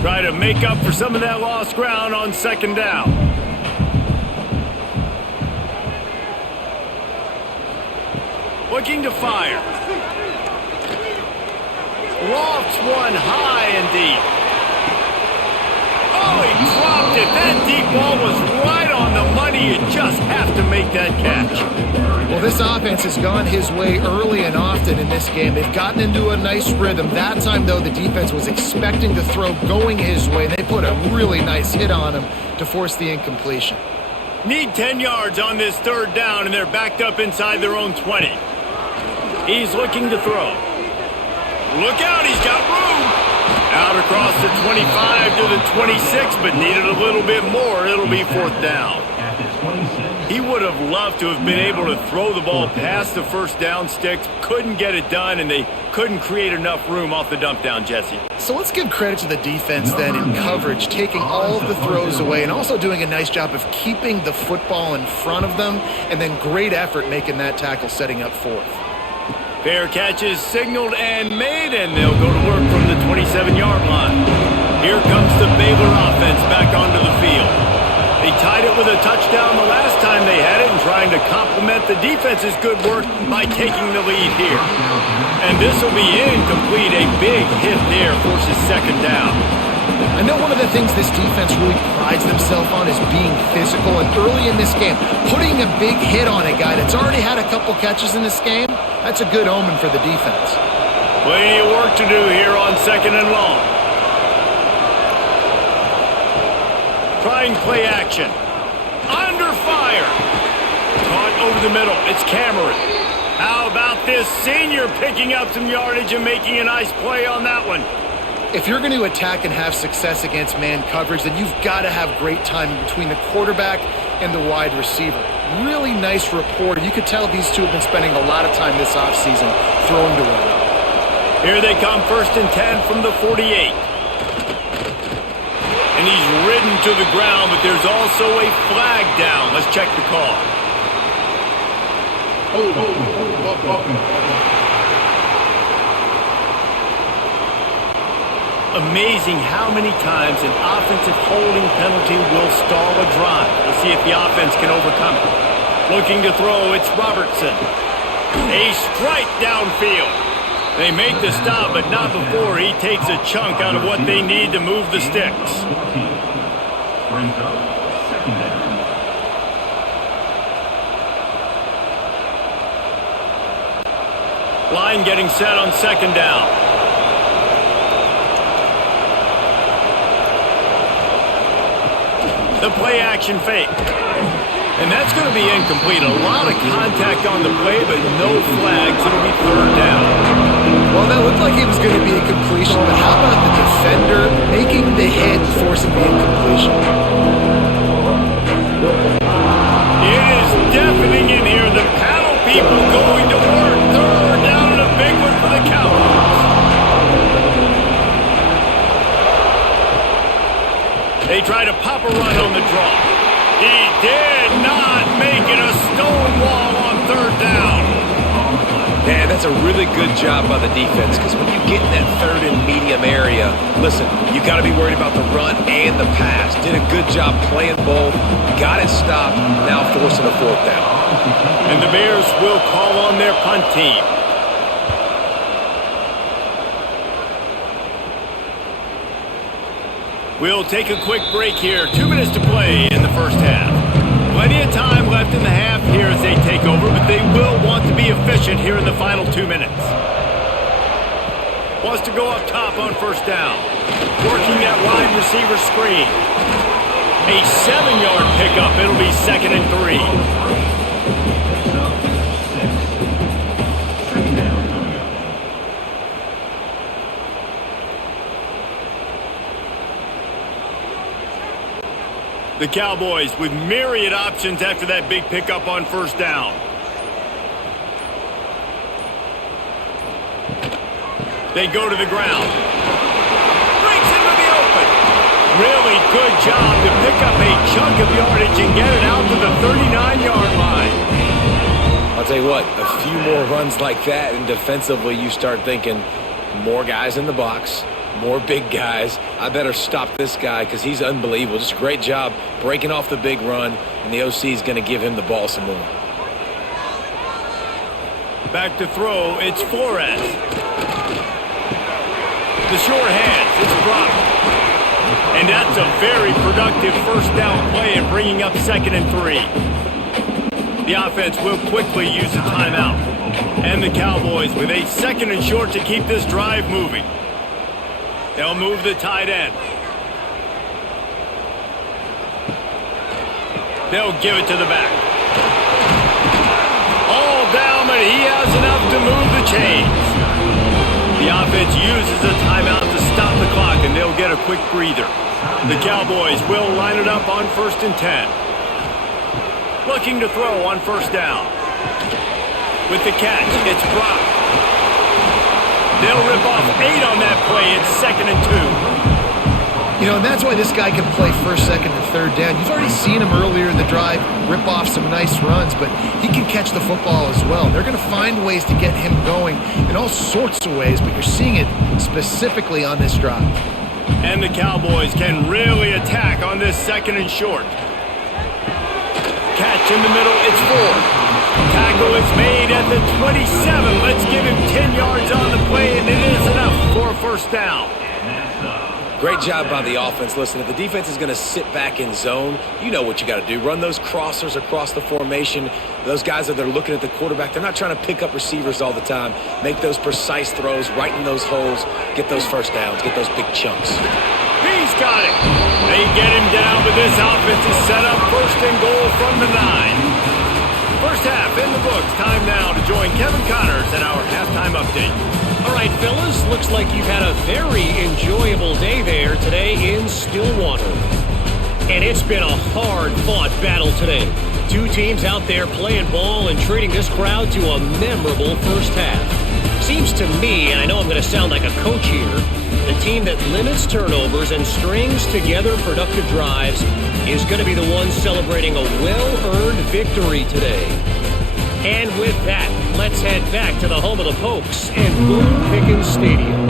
Try to make up for some of that lost ground on 2nd down. Looking to fire. Lofts one high and deep. Oh, he dropped it. That deep ball was right on the money. You just have to make that catch. Well, this offense has gone his way early and often in this game. They've gotten into a nice rhythm. That time, though, the defense was expecting the throw going his way. They put a really nice hit on him to force the incompletion. Need 10 yards on this 3rd down, and they're backed up inside their own 20. He's looking to throw. Look out, he's got room. Out across the 25 to the 26, but needed a little bit more. It'll be 4th down. At the 26. He would have loved to have been able to throw the ball past the first down sticks. Couldn't get it done, and they couldn't create enough room off the dump down, Jesse. So let's give credit to the defense then in coverage, taking all of the throws away and also doing a nice job of keeping the football in front of them, and then great effort making that tackle, setting up 4th. Fair catch is signaled and made, and they'll go to work from the 27-yard line. Here comes the Baylor offense back onto the field. They tied it with a touchdown the last time they had it, and trying to complement the defense's good work by taking the lead here. And this will be incomplete. A big hit there forces 2nd down. I know one of the things this defense really prides themselves on is being physical, and early in this game, putting a big hit on a guy that's already had a couple catches in this game, that's a good omen for the defense. Plenty of work to do here on 2nd and long. Trying play action. Under fire. Caught over the middle. It's Cameron. How about this senior picking up some yardage and making a nice play on that one? If you're going to attack and have success against man coverage, then you've got to have great timing between the quarterback and the wide receiver. Really nice rapport. You could tell these two have been spending a lot of time this offseason throwing to one another. Here they come, 1st and 10 from the 48. And he's ridden to the ground, but there's also a flag down. Let's check the call. Amazing how many times an offensive holding penalty will stall a drive. We'll see if the offense can overcome it. Looking to throw, it's Robertson. A strike downfield. They make the stop, but not before he takes a chunk out of what they need to move the sticks. Brings up second down. Line getting set on second down. The play action fake. And that's going to be incomplete. A lot of contact on the play, but no flags. It'll be third down. Well, that looked like it was going to be a completion, but how about the defender making the hit, forcing the incompletion? It is deafening in here. The paddle people going to work. Third down and a big one for the Cowboys. They try to pop a run on the draw. He did not make it. A stone wall on third down. Man, that's a really good job by the defense, because when you get in that third and medium area, listen, you got to be worried about the run and the pass. Did a good job playing both. Got it stopped. Now forcing a fourth down. And the Bears will call on their punt team. We'll take a quick break here. 2 minutes to play in the first half. Plenty of time left in the half here as they take over, but they will want to be efficient here in the final 2 minutes. Wants to go up top on first down. Working that wide receiver screen. A 7-yard pickup. It'll be 2nd and 3. Second down coming up. The Cowboys with myriad options after that big pickup on first down. They go to the ground. Breaks into the open. Really good job to pick up a chunk of yardage and get it out to the 39-yard line. I'll tell you what, a few more runs like that, and defensively you start thinking more guys in the box, more big guys. I better stop this guy because he's unbelievable. Just a great job breaking off the big run, and the OC is going to give him the ball some more. Back to throw, it's Flores. The short hands, it's Brock. And that's a very productive first down play in bringing up 2nd and 3. The offense will quickly use a timeout. And the Cowboys with a 2nd and short to keep this drive moving. They'll move the tight end. They'll give it to the back. All down, but he has enough to move the chains. The offense uses a timeout to stop the clock, and they'll get a quick breather. The Cowboys will line it up on 1st and 10. Looking to throw on first down. With the catch, it's Brock. They'll rip off 8 on that play. It's 2nd and 2. You know, and that's why this guy can play first, second, and third down. You've already seen him earlier in the drive rip off some nice runs, but he can catch the football as well. They're going to find ways to get him going in all sorts of ways, but you're seeing it specifically on this drive. And the Cowboys can really attack on this 2nd and short. Catch in the middle, it's Ford. Tackle is made at the 27. Let's give him 10 yards on the play, and it is enough for a first down. Great job by the offense. Listen, if the defense is going to sit back in zone, you know what you got to do. Run those crossers across the formation. Those guys that they're looking at the quarterback, they're not trying to pick up receivers all the time. Make those precise throws, right in those holes, get those first downs, get those big chunks. He's got it. They get him down, but this offense is set up 1st and goal from the 9. First half in the books. Time now to join Kevin Connors at our halftime update. All right, fellas, looks like you've had a very enjoyable day there today in Stillwater. And it's been a hard-fought battle today. Two teams out there playing ball and treating this crowd to a memorable first half. seems to me, and I know I'm going to sound like a coach here, the team that limits turnovers and strings together productive drives is going to be the one celebrating a well-earned victory today. And with that, let's head back to the home of the Pokes and Boone Pickens Stadium.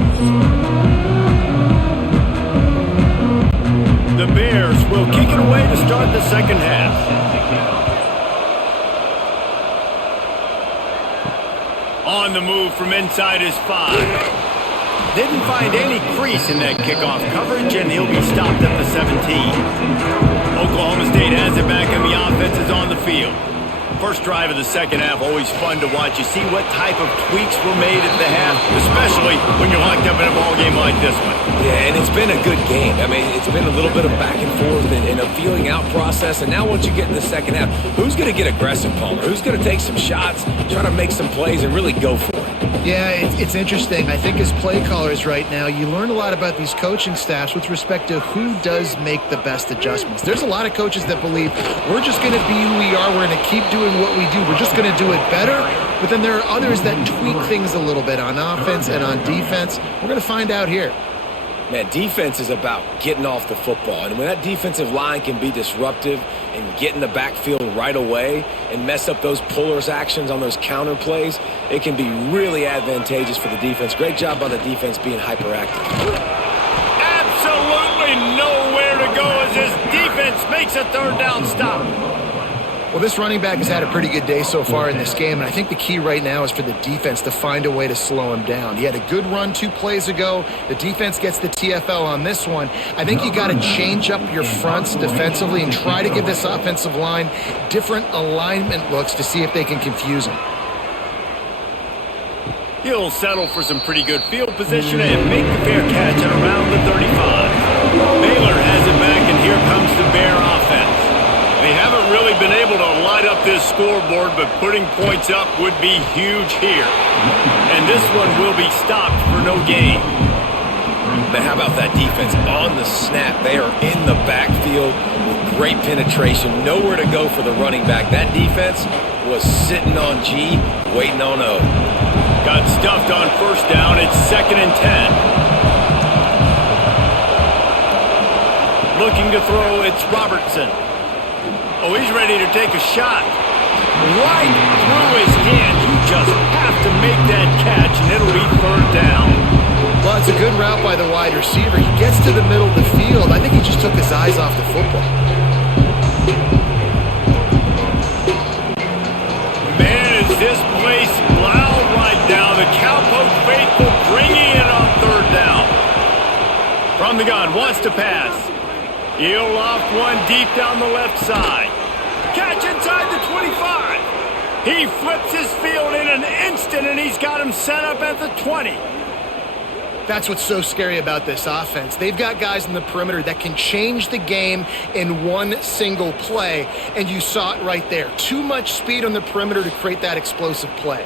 The Bears will kick it away to start the second half. On the move from inside his 5. Didn't find any crease in that kickoff coverage, and he'll be stopped at the 17. Oklahoma State has it back, and the offense is on the field. First drive of the second half, always fun to watch. You see what type of tweaks were made at the half, especially when you're locked up in a ball game like this one. Yeah, and it's been a good game. I mean, it's been a little bit of back and forth and a feeling out process. And now once you get in the second half, who's going to get aggressive, Palmer? Who's going to take some shots, try to make some plays, and really go for it? Yeah, it's interesting. I think as play callers right now, you learn a lot about these coaching staffs with respect to who does make the best adjustments. There's a lot of coaches that believe we're just going to be who we are. We're going to keep doing what we do. We're just going to do it better. But then there are others that tweak things a little bit on offense and on defense. We're going to find out here. Man, defense is about getting off the football. And when that defensive line can be disruptive and get in the backfield right away and mess up those pullers actions on those counter plays, it can be really advantageous for the defense. Great job by the defense being hyperactive. Absolutely nowhere to go as this defense makes a third down stop. Well, this running back has had a pretty good day so far in this game, and I think the key right now is for the defense to find a way to slow him down. He had a good run 2 plays ago. The defense gets the TFL on this one. I think you got to change up your fronts defensively and try to give this offensive line different alignment looks to see if they can confuse him. He'll settle for some pretty good field position and make the fair catch at around the 35. Baylor has it back, and here comes the Bear offense. They haven't really been able to light up this scoreboard, but putting points up would be huge here. And this one will be stopped for no gain. But how about that defense on the snap? They are in the backfield with great penetration. Nowhere to go for the running back. That defense was sitting on G, waiting on O. Got stuffed on first down. It's 2nd and 10. Looking to throw, it's Robertson. Oh, he's ready to take a shot. Right through his hand. You just have to make that catch, and it'll be 3rd down. Well, it's a good route by the wide receiver. He gets to the middle of the field. I think he just took his eyes off the football. Man, is this place loud right now. The Cowpoke faithful bringing it on 3rd down. From the gun, wants to pass. He'll loft one deep down the left side. Catch inside the 25. He flips his field in an instant, and he's got him set up at the 20. That's what's so scary about this offense. They've got guys in the perimeter that can change the game in one single play, and you saw it right there. Too much speed on the perimeter to create that explosive play.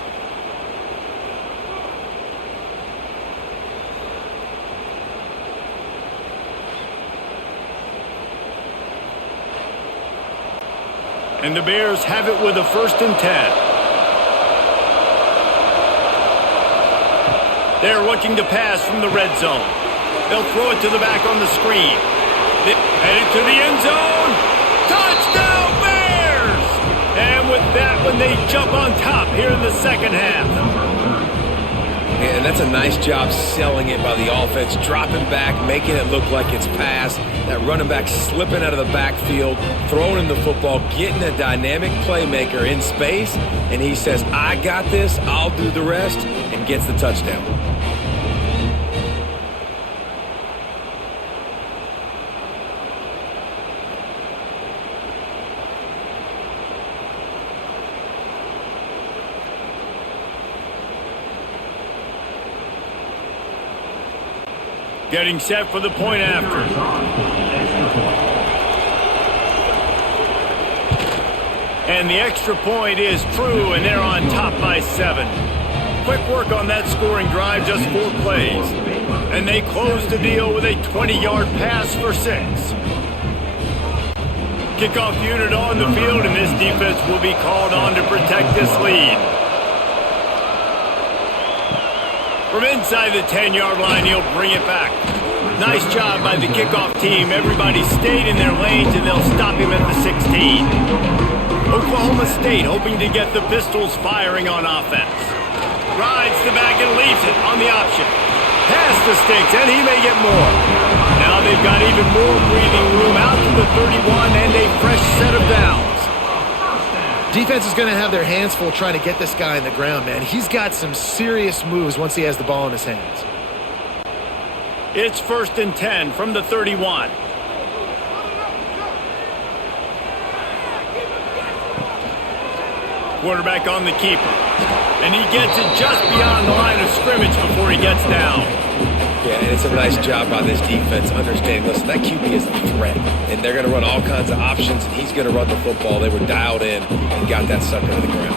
And the Bears have it with a 1st and 10. They're looking to pass from the red zone. They'll throw it to the back on the screen. Headed to the end zone. Touchdown, Bears! And with that one, they jump on top here in the second half. And that's a nice job selling it by the offense, dropping back, making it look like it's passed. That running back slipping out of the backfield, throwing him the football, getting a dynamic playmaker in space, and he says, I got this, I'll do the rest, and gets the touchdown. Getting set for the point after. And the extra point is true, and they're on top by 7. Quick work on that scoring drive, just 4 plays. And they close the deal with a 20-yard pass for 6. Kickoff unit on the field, and this defense will be called on to protect this lead. From inside the 10-yard line, he'll bring it back. Nice job by the kickoff team. Everybody stayed in their lanes, and they'll stop him at the 16. Oklahoma State hoping to get the Pistols firing on offense. Rides the back and leaves it on the option. Past the sticks, and he may get more. Now they've got even more breathing room out to the 31 and a fresh set of downs. Defense is going to have their hands full trying to get this guy on the ground, man. He's got some serious moves once he has the ball in his hands. It's 1st and 10 from the 31. Quarterback on the keeper. And he gets it just beyond the line of scrimmage before he gets down. Yeah, and it's a nice job by this defense understanding, listen, that QB is a threat. And they're going to run all kinds of options, and he's going to run the football. They were dialed in and got that sucker to the ground.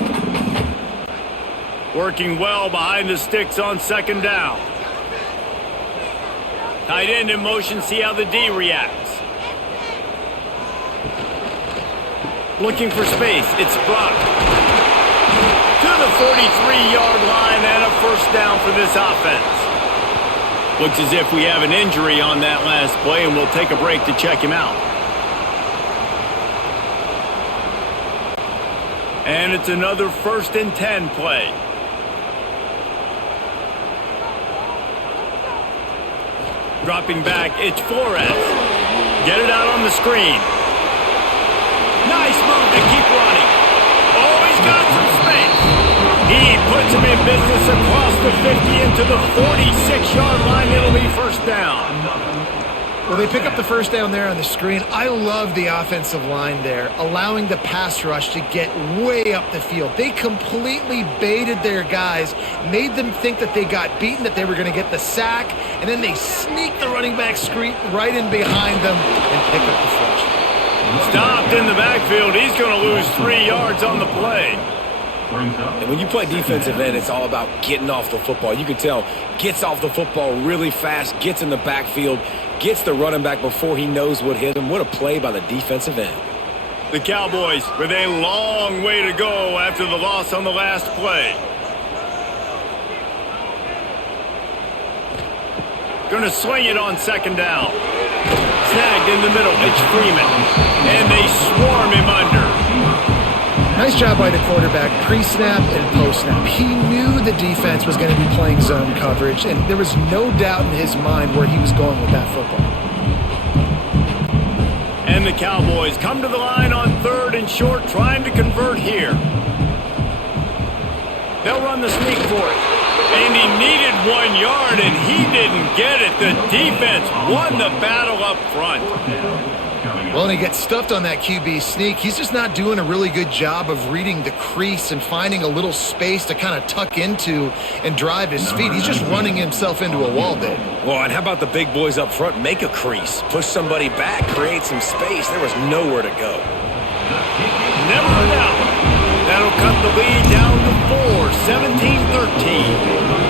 Working well behind the sticks on 2nd down. Tight end in motion, see how the D reacts. Looking for space, it's Brock. To the 43-yard line and a 1st down for this offense. Looks as if we have an injury on that last play, and we'll take a break to check him out. And it's another 1st and 10 play. Dropping back, it's Flores. Get it out on the screen. Nice move to keep running. Oh, he's got some space. He puts him in business across the 50 into the 46-yard line. It'll be 1st down. Well, they pick up the 1st down there on the screen. I love the offensive line there, allowing the pass rush to get way up the field. They completely baited their guys, made them think that they got beaten, that they were going to get the sack, and then they sneak the running back screen right in behind them and pick up the first. Stopped in the backfield. He's going to lose 3 yards on the play. And when you play defensive end, it's all about getting off the football. You can tell, gets off the football really fast, gets in the backfield, gets the running back before he knows what hit him. What a play by the defensive end. The Cowboys with a long way to go after the loss on the last play. Going to swing it on 2nd down. Snagged in the middle. It's Freeman. And they swarm him under. Nice job by the quarterback, pre-snap and post-snap. He knew the defense was going to be playing zone coverage, and there was no doubt in his mind where he was going with that football. And the Cowboys come to the line on 3rd and short, trying to convert here. They'll run the sneak for it. And he needed 1 yard, and he didn't get it. The defense won the battle up front. Well, and he gets stuffed on that QB sneak. He's just not doing a really good job of reading the crease and finding a little space to kind of tuck into and drive his feet. He's just running himself into a wall there. Well, and how about the big boys up front? Make a crease, push somebody back, create some space. There was nowhere to go. Never a doubt. That'll cut the lead down to 4, 17-13.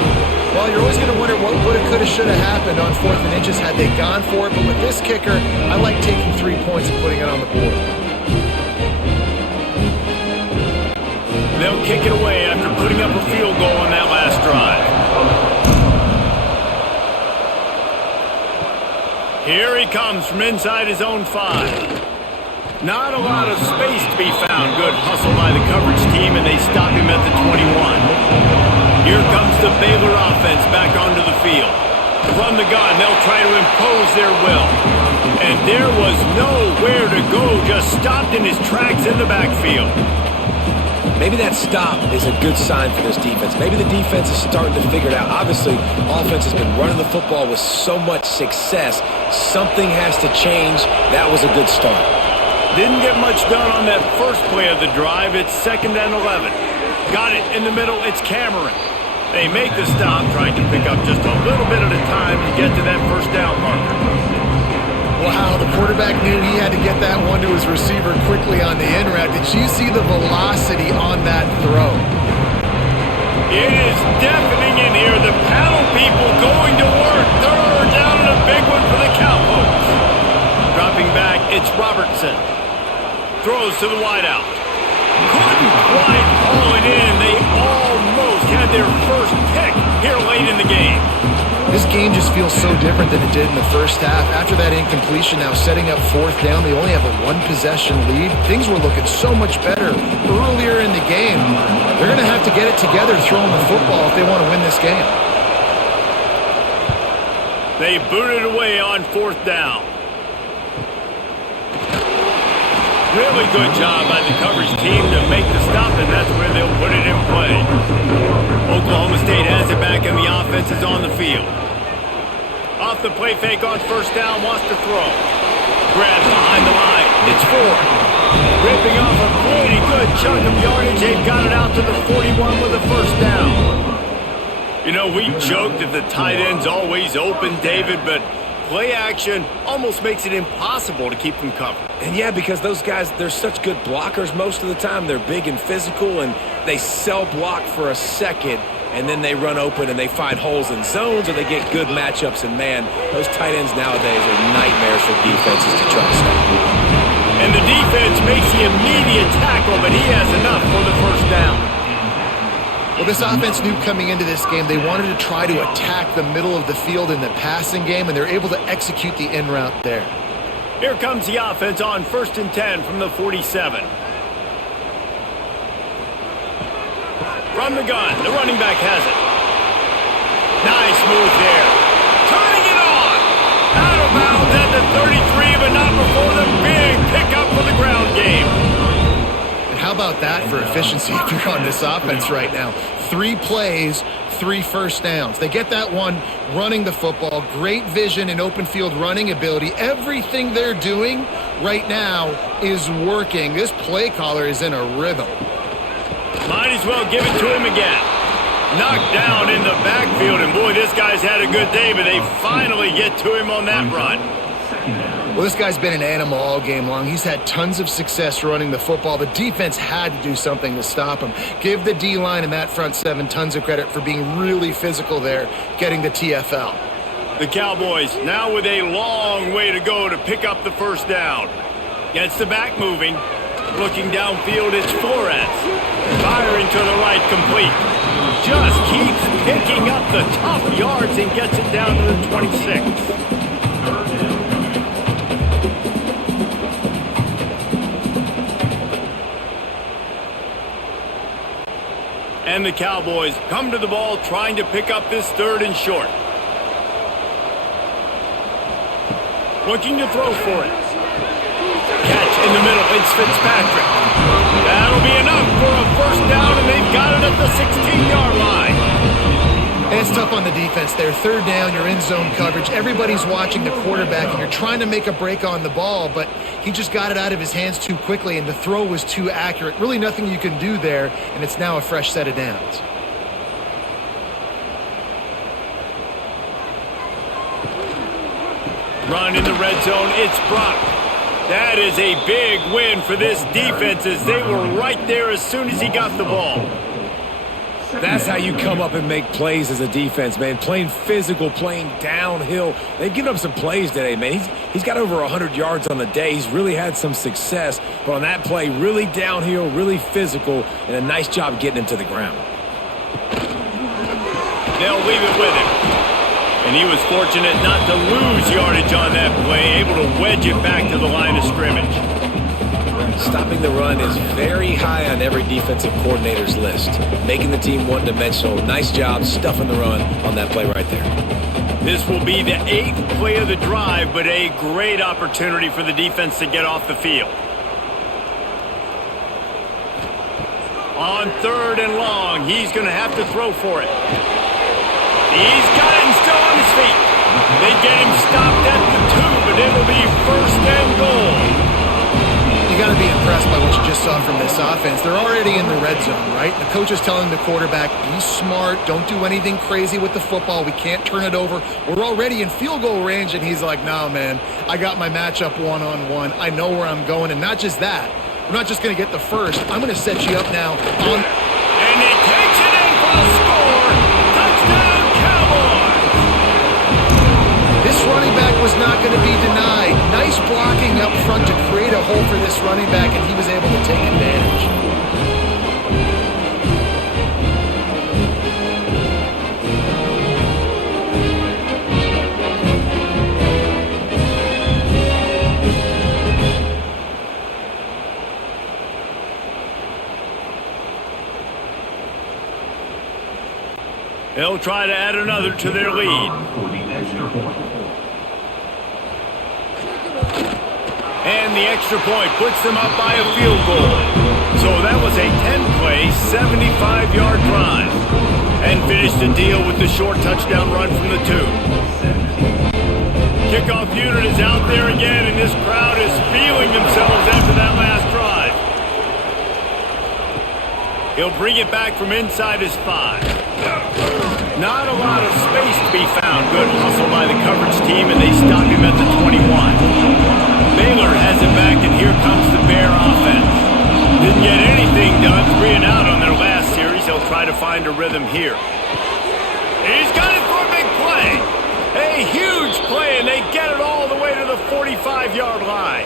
Well, you're always going to wonder what woulda, coulda, shoulda happened on 4th and inches had they gone for it. But with this kicker, I like taking 3 points and putting it on the board. They'll kick it away after putting up a field goal on that last drive. Here he comes from inside his own 5. Not a lot of space to be found. Good hustle by the coverage team, and they stop him at the 21. Here comes the Baylor offense back onto the field. From the gun, they'll try to impose their will. And there was nowhere to go, just stopped in his tracks in the backfield. Maybe that stop is a good sign for this defense. Maybe the defense is starting to figure it out. Obviously, offense has been running the football with so much success. Something has to change. That was a good start. Didn't get much done on that first play of the drive. It's 2nd and 11. Got it in the middle. It's Cameron. They make the stop, trying to pick up just a little bit at a time to get to that 1st down marker. Wow, the quarterback knew he had to get that one to his receiver quickly on the in route. Did you see the velocity on that throw? It is deafening in here. The paddle people going to work. 3rd down and a big one for the Cowboys. Dropping back, it's Robertson. Throws to the wideout. Couldn't quite haul it in. They almost had their first pick here late in the game. game just feels so different than it did in the first half. After that incompletion, now setting up fourth down, they only have a one-possession lead. Things were looking so much better earlier in the game. They're going to have to get it together throwing the football if they want to win this game. They booted away on fourth down. Really good job by the coverage team to make the stop, and that's where they'll put it in play. Oklahoma State has it back, and the offense is on the field. Off the play fake on first down, wants to throw. Grab behind the line. It's 4. Ripping off a pretty good chunk of yardage. They've got it out to the 41 with a first down. You know, we joked that the tight end's always open, David, but play action almost makes it impossible to keep them covered. And yeah, because those guys, they're such good blockers most of the time. They're big and physical, and they sell block for a second, and then they run open and they find holes in zones, or they get good matchups. And man, those tight ends nowadays are nightmares for defenses to try to stop. And the defense makes the immediate tackle, but he has enough for the first down. Well, this offense knew coming into this game they wanted to try to attack the middle of the field in the passing game, and they're able to execute the in route there. Here comes the offense on 1st and 10 from the 47. From the gun, the running back has it. Nice move there. Turning it on. Out of bounds at the 33, but not before the big pickup for the ground game. How about that for efficiency if you're on this offense right now? 3 plays, 3 first downs. They get that one running the football, great vision and open field running ability. Everything they're doing right now is working. This play caller is in a rhythm. Might as well give it to him again. Knocked down in the backfield, and boy, this guy's had a good day, but they finally get to him on that run. Well, this guy's been an animal all game long. He's had tons of success running the football. The defense had to do something to stop him. Give the D-line and that front 7 tons of credit for being really physical there, getting the TFL. The Cowboys now with a long way to go to pick up the first down. Gets the back moving. Looking downfield, it's Flores. Firing to the right, complete. Just keeps picking up the tough yards and gets it down to the 26. And the Cowboys come to the ball trying to pick up this 3rd and short. Looking to throw for it. Catch in the middle, it's Fitzpatrick. That'll be enough for a first down, and they've got it at the 16-yard line. And it's tough on the defense there. 3rd down, you're in zone coverage. Everybody's watching the quarterback, and you're trying to make a break on the ball, but he just got it out of his hands too quickly, and the throw was too accurate. Really nothing you can do there, and it's now a fresh set of downs. Run in the red zone, it's Brock. That is a big win for this defense, as they were right there as soon as he got the ball. That's how you come up and make plays as a defense, man. Playing physical, playing downhill. They've given up some plays today, man. He's got over 100 yards on the day. He's really had some success. But on that play, really downhill, really physical, and a nice job getting him to the ground. They'll leave it with him. And he was fortunate not to lose yardage on that play, able to wedge it back to the line of scrimmage. Stopping the run is very high on every defensive coordinator's list. Making the team one-dimensional. Nice job stuffing the run on that play right there. This will be the 8th play of the drive, but a great opportunity for the defense to get off the field. On 3rd and long, he's going to have to throw for it. He's got it and still on his feet. They get him stopped at the 2, but it'll be 1st and goal. You got to be impressed by what you just saw from this offense. They're already in the red zone, right? The coach is telling the quarterback, be smart, don't do anything crazy with the football. We can't turn it over. We're already in field goal range, and he's like, nah, man, I got my matchup one-on-one. I know where I'm going, and not just that. We're not just going to get the first. I'm going to set you up now on... And he takes it in for the score. Touchdown, Cowboys! This running back was not going to be denied. Nice blocking up front to create a hole for this running back, and he was able to take advantage. They'll try to add another to their lead. For the extra point. And the extra point puts them up by a field goal. So that was a 10-play, 75-yard drive. And finished the deal with the short touchdown run from the 2. Kickoff unit is out there again, and this crowd is feeling themselves after that last drive. He'll bring it back from inside his 5. Not a lot of space to be found. Good hustle by the coverage team, and they stop him at the 21. Baylor has it back, and here comes the Bear offense. Didn't get anything done, 3 and out on their last series. They'll try to find a rhythm here. He's got it for a big play. A huge play, and they get it all the way to the 45-yard line.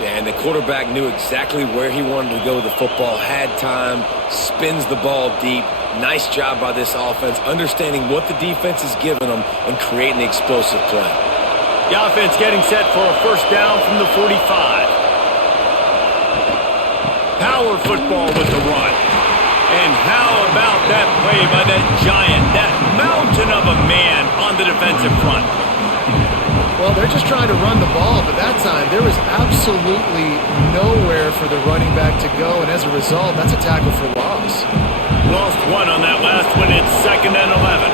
Yeah, and the quarterback knew exactly where he wanted to go with the football, had time, spins the ball deep. Nice job by this offense, understanding what the defense is giving them and creating the explosive play. The offense getting set for a first down from the 45. Power football with the run. And how about that play by that giant, that mountain of a man on the defensive front? Well, they're just trying to run the ball, but that time there was absolutely nowhere for the running back to go, and as a result, that's a tackle for loss. Lost 1 on that last one. It's 2nd and 11.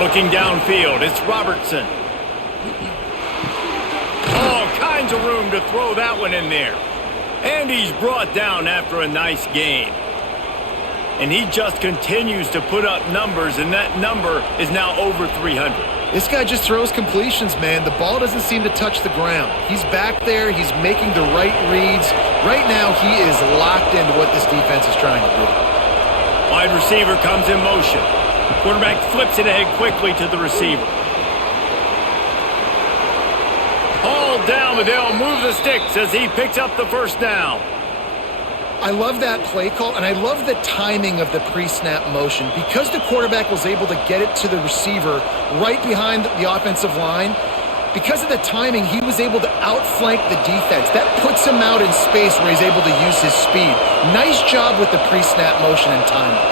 Looking downfield, it's Robertson. All kinds of room to throw that one in there. And he's brought down after a nice gain. And he just continues to put up numbers, and that number is now over 300. This guy just throws completions, man. The ball doesn't seem to touch the ground. He's back there. He's making the right reads. Right now, he is locked into what this defense is trying to do. Wide receiver comes in motion. Quarterback flips it ahead quickly to the receiver. Hauled down, but they'll move the sticks as he picks up the first down. I love that play call, and I love the timing of the pre-snap motion. Because the quarterback was able to get it to the receiver right behind the offensive line, because of the timing, he was able to outflank the defense. That puts him out in space where he's able to use his speed. Nice job with the pre-snap motion and timing.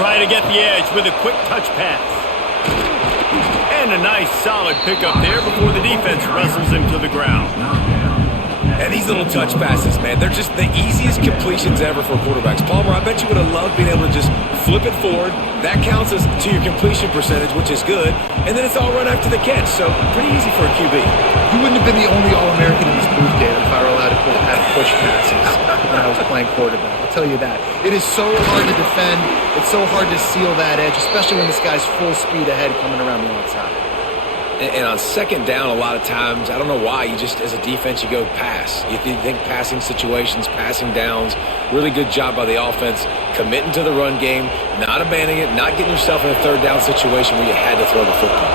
Try to get the edge with a quick touch pass. And a nice solid pickup there before the defense wrestles him to the ground. And these little touch passes, man, they're just the easiest completions ever for quarterbacks. Palmer, I bet you would have loved being able to just flip it forward. That counts as to your completion percentage, which is good. And then it's all run after the catch, so pretty easy for a QB. You wouldn't have been the only All-American in this booth, David, if I were allowed to have push passes when I was playing quarterback. I'll tell you that. It is so hard to defend. It's so hard to seal that edge, especially when this guy's full speed ahead coming around the outside. And on second down, a lot of times, I don't know why, you just, as a defense, you go pass. You think passing situations, passing downs, really good job by the offense, committing to the run game, not abandoning it, not getting yourself in a third down situation where you had to throw the football.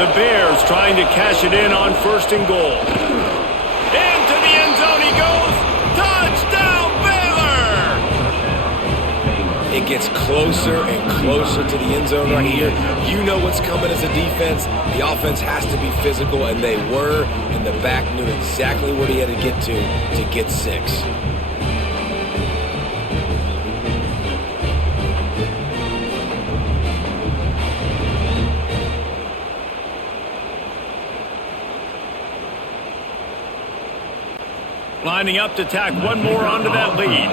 The Bears trying to cash it in on 1st and goal. Into the end zone he goes. Touchdown, Baylor! It gets closer and closer to the end zone right here. You know what's coming as a defense. The offense has to be physical, and they were, and the back knew exactly what he had to get 6. Lining up to tack one more onto that lead.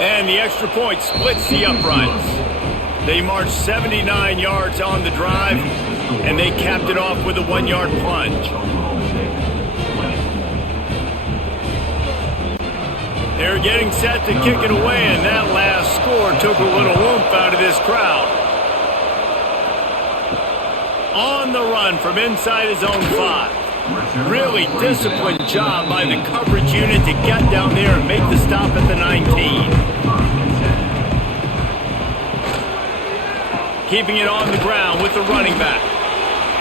And the extra point splits the uprights. They marched 79 yards on the drive, and they capped it off with a 1-yard plunge. They're getting set to kick it away, and that last score took a little oomph out of this crowd. On the run from inside his own 5. Really disciplined job by the coverage unit to get down there and make the stop at the 19. Keeping it on the ground with the running back.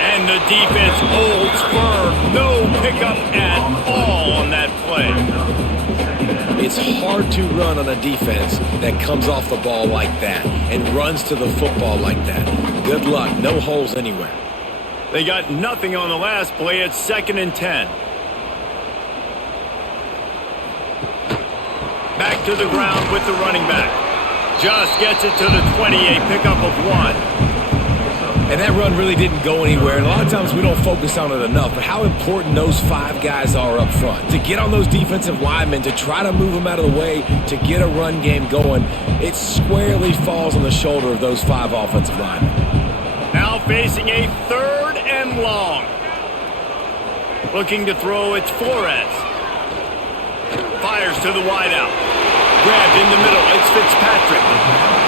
And the defense holds firm. No pickup at all on that play. It's hard to run on a defense that comes off the ball like that and runs to the football like that. Good luck. No holes anywhere. They got nothing on the last play. It's 2nd and 10. Back to the ground with the running back. Just gets it to the 28, pickup of 1. And that run really didn't go anywhere. And a lot of times we don't focus on it enough, but how important those 5 guys are up front. To get on those defensive linemen, to try to move them out of the way, to get a run game going, it squarely falls on the shoulder of those 5 offensive linemen. Now facing a 3rd and long. Looking to throw, it's Flores. Fires to the wideout. Grabbed in the middle, it's Fitzpatrick.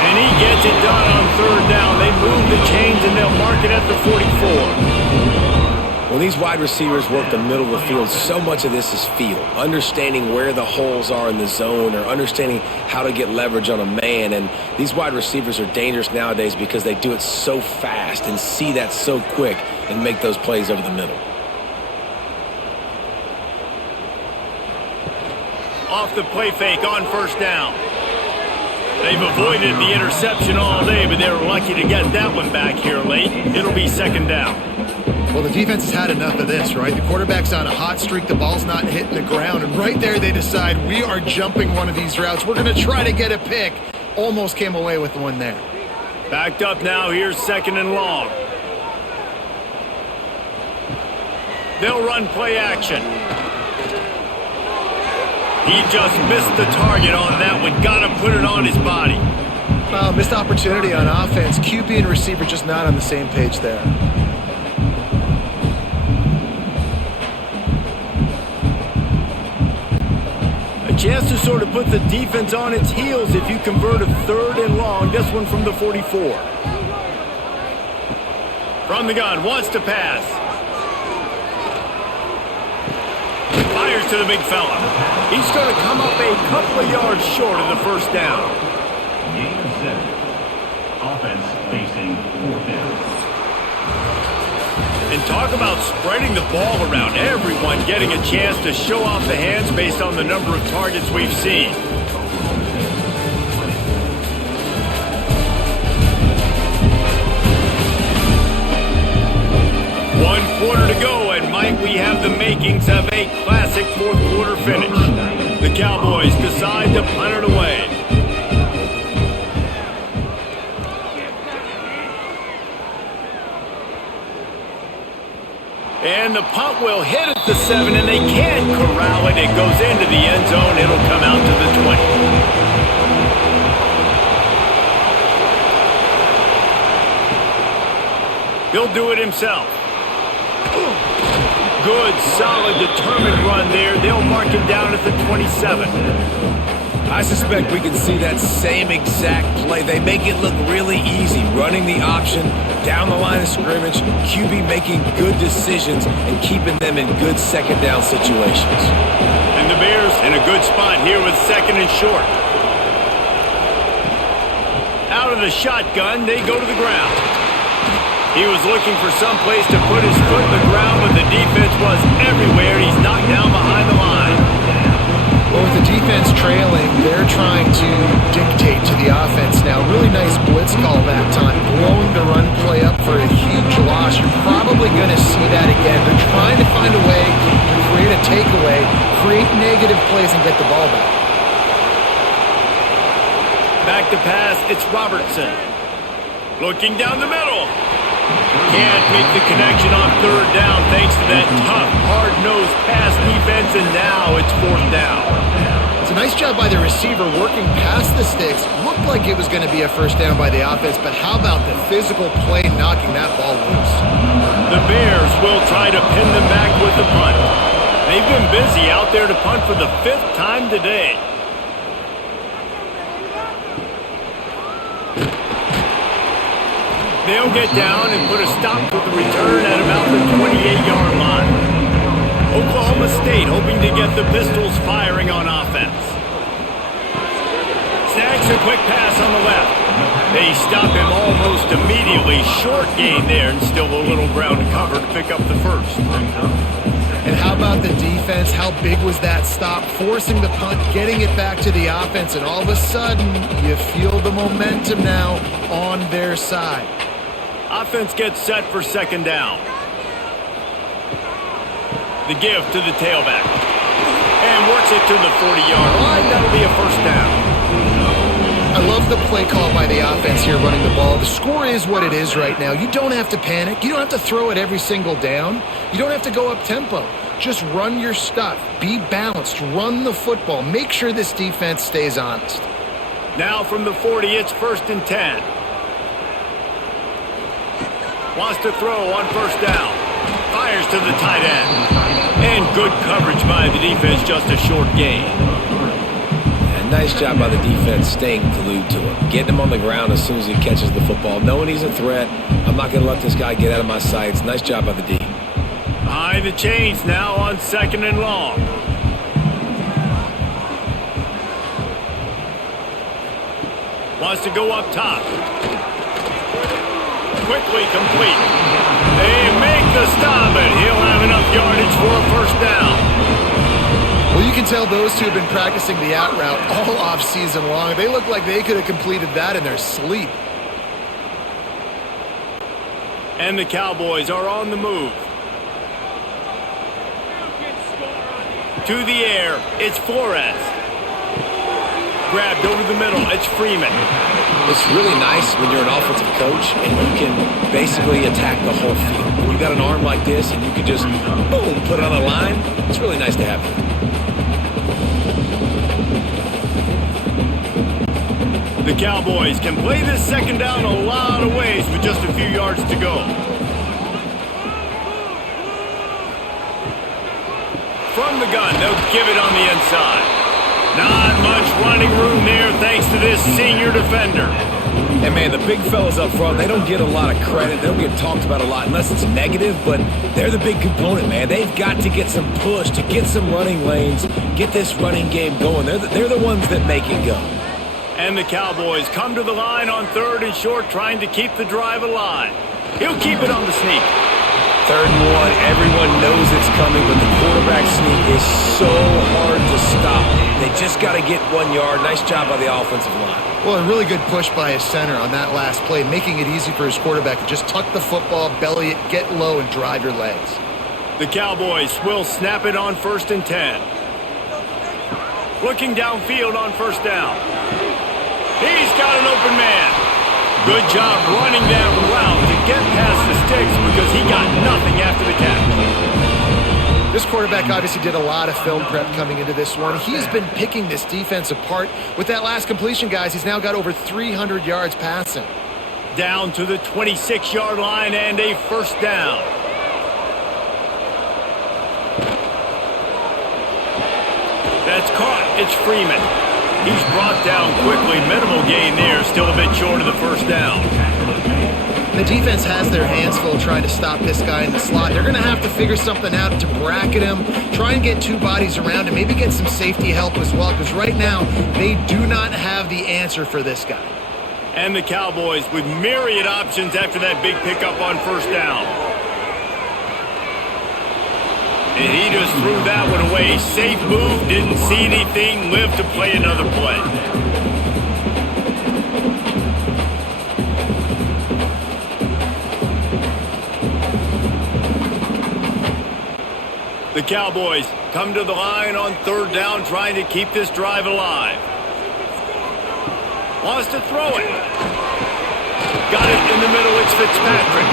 And he gets it done on 3rd down. They move the chains and they'll mark it at the 44. When these wide receivers work the middle of the field, so much of this is feel. Understanding where the holes are in the zone or understanding how to get leverage on a man. And these wide receivers are dangerous nowadays because they do it so fast and see that so quick and make those plays over the middle. Off the play fake on 1st down. They've avoided the interception all day, but they were lucky to get that one back here late. It'll be 2nd down. Well, the defense has had enough of this, right? The quarterback's on a hot streak. The ball's not hitting the ground. And right there they decide we are jumping one of these routes. We're going to try to get a pick. Almost came away with one there. Backed up now. Here's 2nd and long. They'll run play action. He just missed the target on that one. Got to put it on his body. Missed opportunity on offense. QB and receiver just not on the same page there. A chance to sort of put the defense on its heels if you convert a 3rd and long. This one from the 44. From the gun, wants to pass. Fires to the big fella. He's going to come up a couple of yards short of the 1st down. Gain of 7. Offense facing 4th down. And talk about spreading the ball around. Everyone getting a chance to show off the hands based on the number of targets we've seen. 1 quarter to go, and might we have the makings of a classic 4th quarter finish. The Cowboys decide to punt it away. And the punt will hit at the 7, and they can't corral it. It goes into the end zone. It'll come out to the 20. He'll do it himself. Good, solid, determined run there. They'll mark him down at the 27. I suspect we can see that same exact play. They make it look really easy, running the option down the line of scrimmage, QB making good decisions and keeping them in good 2nd down situations. And the Bears in a good spot here with 2nd and short. Out of the shotgun, they go to the ground. He was looking for some place to put his foot in the ground, but the defense was everywhere, and he's knocked down behind the line. Well, with the defense trailing, they're trying to dictate to the offense now. Really nice blitz call that time. Blowing the run play up for a huge loss. You're probably going to see that again. They're trying to find a way to create a takeaway, create negative plays, and get the ball back. Back to pass, it's Robertson. Looking down the middle. Can't make the connection on 3rd down thanks to that tough, hard-nosed pass defense, and now it's 4th down. It's a nice job by the receiver working past the sticks. Looked like it was going to be a 1st down by the offense, but how about the physical play knocking that ball loose? The Bears will try to pin them back with the punt. They've been busy out there to punt for the 5th time today. They'll get down and put a stop to the return at about the 28-yard line. Oklahoma State hoping to get the Pistols firing on offense. Snags a quick pass on the left. They stop him almost immediately. Short gain there, and still a little ground to cover to pick up the 1st. And how about the defense? How big was that stop? Forcing the punt, getting it back to the offense, and all of a sudden, you feel the momentum now on their side. Offense gets set for 2nd down. The give to the tailback. And works it to the 40-yard line. That'll be a first down. I love the play call by the offense here running the ball. The score is what it is right now. You don't have to panic. You don't have to throw it every single down. You don't have to go up tempo. Just run your stuff. Be balanced. Run the football. Make sure this defense stays honest. Now from the 40, it's 1st and 10. Wants to throw on first down. Fires to the tight end. And good coverage by the defense, just a short gain. Nice job by the defense staying glued to him. Getting him on the ground as soon as he catches the football. Knowing he's a threat. I'm not going to let this guy get out of my sights. Nice job by the D. Behind the chains now on 2nd and long. Wants to go up top. Quickly complete. They make the stop, and he'll have enough yardage for a first down. Well, you can tell those two have been practicing the out route all off-season long. They look like they could have completed that in their sleep. And the Cowboys are on the move. To the air, it's Flores. Grabbed over the middle, it's Freeman. It's really nice when you're an offensive coach and you can basically attack the whole field. When you got an arm like this and you can just, boom, put it on the line, it's really nice to have it. The Cowboys can play this second down a lot of ways with just a few yards to go. From the gun, they'll give it on the inside. Not much running room there thanks to this senior defender. And, man, the big fellas up front, they don't get a lot of credit. They don't get talked about a lot unless it's negative, but they're the big component, man. They've got to get some push, to get some running lanes, get this running game going. They're the ones that make it go. And the Cowboys come to the line on 3rd and short, trying to keep the drive alive. He'll keep it on the sneak. 3rd and 1, everyone knows it's coming, but the quarterback sneak is so hard to stop. They just got to get 1 yard. Nice job by the offensive line. Well, a really good push by his center on that last play, making it easy for his quarterback to just tuck the football, belly it, get low, and drive your legs. The Cowboys will snap it on 1st and 10. Looking downfield on first down. He's got an open man. Good job running that route to get past the sticks because he got nothing after the catch. This quarterback obviously did a lot of film prep coming into this one. He's been picking this defense apart. With that last completion, guys, he's now got over 300 yards passing. Down to the 26-yard line and a first down. That's caught. It's Freeman. He's brought down quickly. Minimal gain there. Still a bit short of the first down. The defense has their hands full trying to stop this guy in the slot. They're going to have to figure something out to bracket him, try and get two bodies around him, maybe get some safety help as well, because right now they do not have the answer for this guy. And the Cowboys with myriad options after that big pickup on first down. And he just threw that one away. Safe move, didn't see anything, lived to play another play. The Cowboys come to the line on third down, trying to keep this drive alive. Wants to throw it. Got it in the middle, it's Fitzpatrick.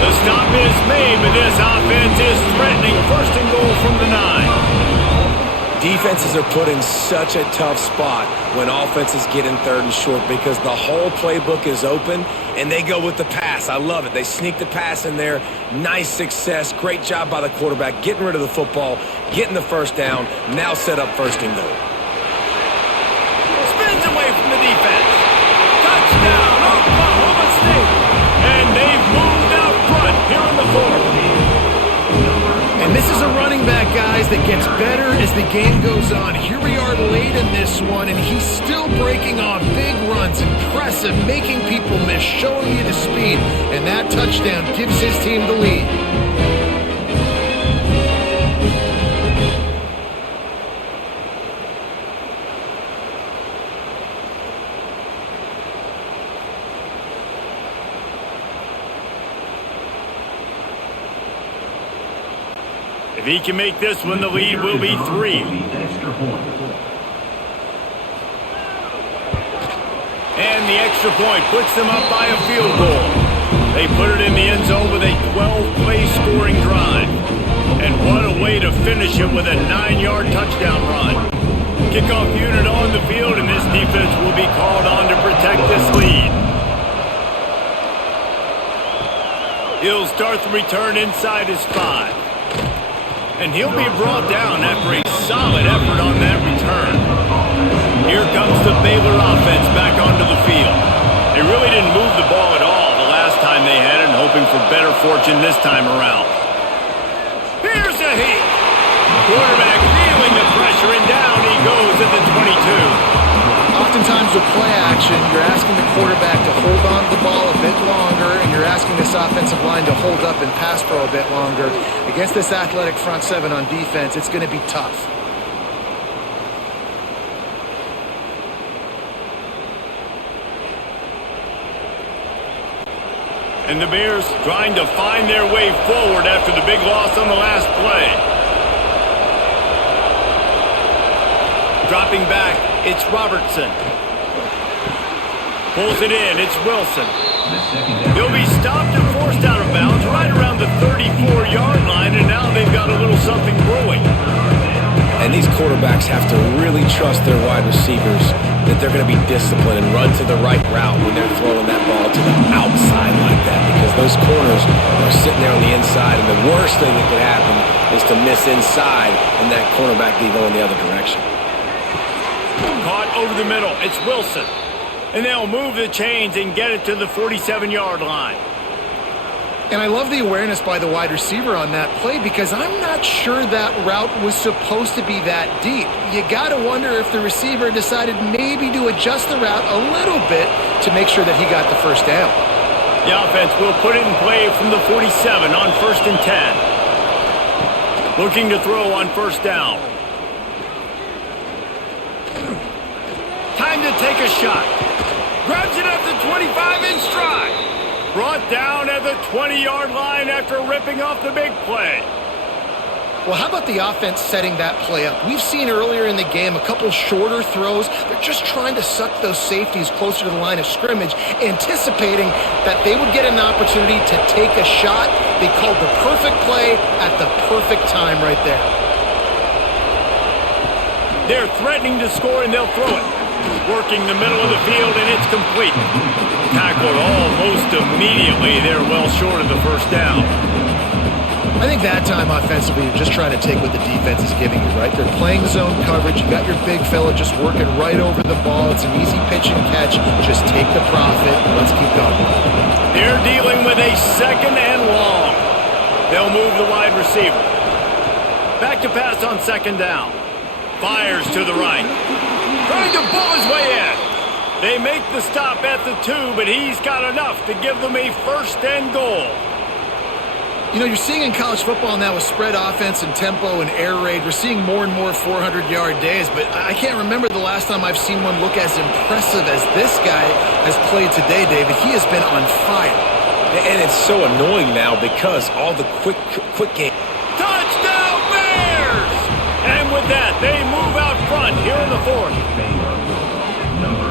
The stop is made, but this offense is threatening. First and goal from the 9. Defenses are put in such a tough spot when offenses get in third and short because the whole playbook is open and they go with the pass. I love it. They sneak the pass in there. Nice success. Great job by the quarterback getting rid of the football, getting the first down, now set up first and goal. Spins away from the defense. Touchdown, Oklahoma State. And they've moved out front here in the fourth. And this is a running back, guys, that gets better as the game goes on. Here we are late in this one, and he's still breaking off big runs. Impressive, making people miss, showing you the speed. And that touchdown gives his team the lead. If he can make this one, the lead will be 3. Extra point. And the extra point puts them up by a field goal. They put it in the end zone with a 12-play scoring drive. And what a way to finish it with a 9-yard touchdown run. Kickoff unit on the field, and this defense will be called on to protect this lead. He'll start the return inside his 5. And he'll be brought down after a solid effort on that return. Here comes the Baylor offense back onto the field. They really didn't move the ball at all the last time they had it, and hoping for better fortune this time around. Here's a hit. Quarterback feeling the pressure, and down he goes at the 22. Oftentimes with play action, you're asking the quarterback to hold on to the ball a bit longer, and you're asking this offensive line to hold up and pass pro a bit longer. Against this athletic front 7 on defense, it's going to be tough. And the Bears trying to find their way forward after the big loss on the last play. Dropping back, it's Robertson. Pulls it in, it's Wilson. They'll be stopped and forced out of bounds right around the 34-yard line, and now they've got a little something brewing. And these quarterbacks have to really trust their wide receivers that they're going to be disciplined and run to the right route when they're throwing that ball to the outside like that, because those corners are sitting there on the inside, and the worst thing that could happen is to miss inside and that cornerback be going the other direction. Caught over the middle, it's Wilson. And they'll move the chains and get it to the 47-yard line. And I love the awareness by the wide receiver on that play, because I'm not sure that route was supposed to be that deep. You got to wonder if the receiver decided maybe to adjust the route a little bit to make sure that he got the first down. The offense will put it in play from the 47 on 1st and 10. Looking to throw on 1st down. Time to take a shot. Grabs it at the 25 in stride. Brought down at the 20-yard line after ripping off the big play. Well, how about the offense setting that play up? We've seen earlier in the game a couple shorter throws. They're just trying to suck those safeties closer to the line of scrimmage, anticipating that they would get an opportunity to take a shot. They called the perfect play at the perfect time right there. They're threatening to score, and they'll throw it. Working the middle of the field, and it's complete. Tackled almost immediately. They're well short of the first down. I think that time offensively, you're just trying to take what the defense is giving you, right? They're playing zone coverage. You got your big fella just working right over the ball. It's an easy pitch and catch. Just take the profit. Let's keep going. They're dealing with a 2nd and long. They'll move the wide receiver. Back to pass on 2nd down. Fires to the right. Trying to pull his way in. They make the stop at the 2, but he's got enough to give them a 1st and goal. You know, you're seeing in college football now with spread offense and tempo and air raid, we're seeing more and more 400-yard days, but I can't remember the last time I've seen one look as impressive as this guy has played today, David. He has been on fire. And it's so annoying now because all the quick game. Touchdown Bears! And with that, they move out front here in the 4th.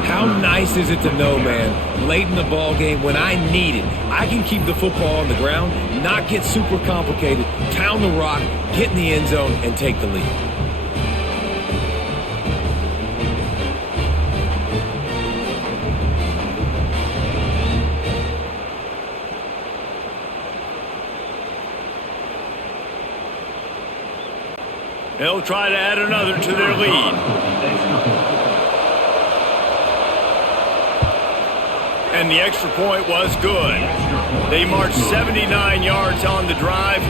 How nice is it to know, man, late in the ball game when I need it, I can keep the football on the ground, not get super complicated, pound the rock, get in the end zone, and take the lead. They'll try to add another to their lead. And the extra point was good. They marched 79 yards on the drive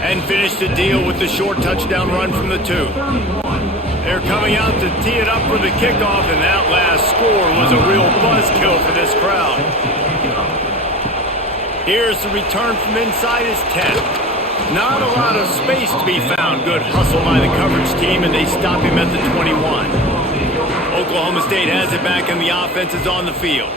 and finished the deal with the short touchdown run from the 2. They're coming out to tee it up for the kickoff, and that last score was a real buzzkill for this crowd. Here's the return from inside his 10. Not a lot of space to be found. Good hustle by the coverage team, and they stop him at the 21. Oklahoma State has it back, and the offense is on the field.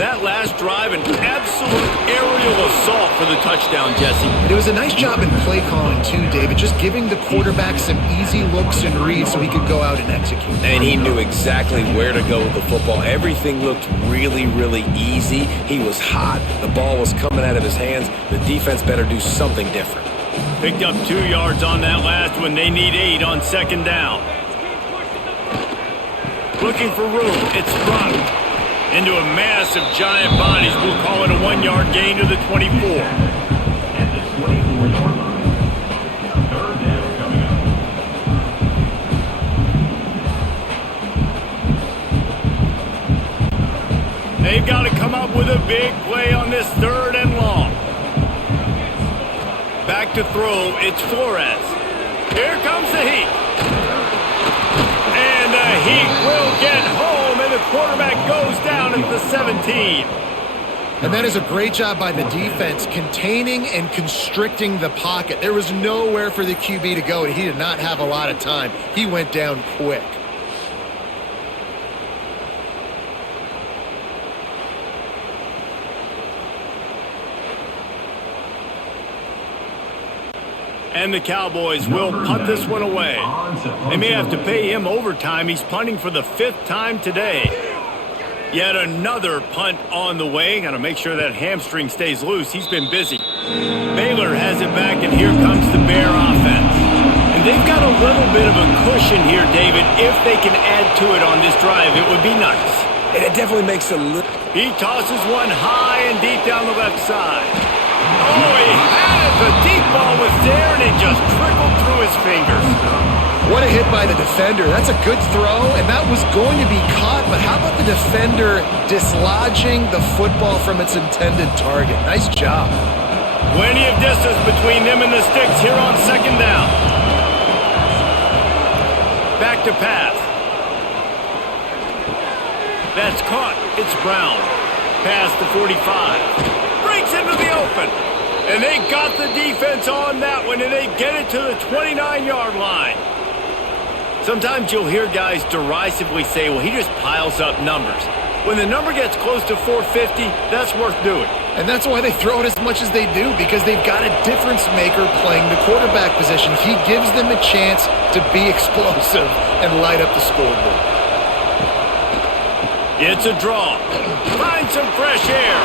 That last drive, an absolute aerial assault for the touchdown, Jesse. It was a nice job in play calling too, David, just giving the quarterback some easy looks and reads so he could go out and execute. And he knew exactly where to go with the football. Everything looked really, really easy. He was hot. The ball was coming out of his hands. The defense better do something different. Picked up 2 yards on that last one. They need 8 on second down. Looking for room. It's Strunk. Into a mass of giant bodies. We'll call it a 1-yard gain to the 24. At the 24-yard line. Third down coming up. They've got to come up with a big play on this 3rd and long. Back to throw, it's Flores. Here comes the Heat. And the Heat will get home, and the quarterback goes down at the 17. And that is a great job by the defense, containing and constricting the pocket. There was nowhere for the QB to go, and he did not have a lot of time. He went down quick. And the Cowboys will punt this one away. They may have to pay him overtime. He's punting for the 5th time today. Yet another punt on the way. Got to make sure that hamstring stays loose. He's been busy. Baylor has it back, and here comes the Bear offense. And they've got a little bit of a cushion here, David. If they can add to it on this drive, it would be nice. And it definitely makes a little... He tosses one high and deep down the left side. Oh, he had it. The deep ball was there, and it just trickled through his fingers. What a hit by the defender. That's a good throw, and that was going to be caught, but how about the defender dislodging the football from its intended target? Nice job. Plenty of distance between them and the sticks here on second down. Back to pass. That's caught. It's Brown. Past the 45. Breaks into the open. And they got the defense on that one, and they get it to the 29-yard line. Sometimes you'll hear guys derisively say, well, he just piles up numbers. When the number gets close to 450, that's worth doing. And that's why they throw it as much as they do, because they've got a difference maker playing the quarterback position. He gives them a chance to be explosive and light up the scoreboard. It's a draw. Find some fresh air.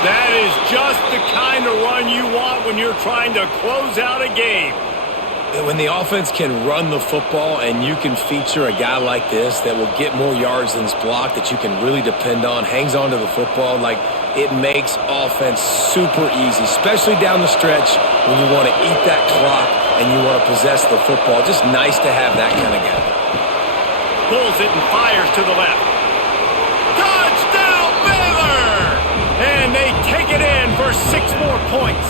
That is just the kind of run you want when you're trying to close out a game. When the offense can run the football and you can feature a guy like this that will get more yards than his block, that you can really depend on, hangs on to the football, like it makes offense super easy, especially down the stretch when you want to eat that clock and you want to possess the football. Just nice to have that kind of guy. Pulls it and fires to the left. Touchdown, Baylor! And they take it in for 6 more points.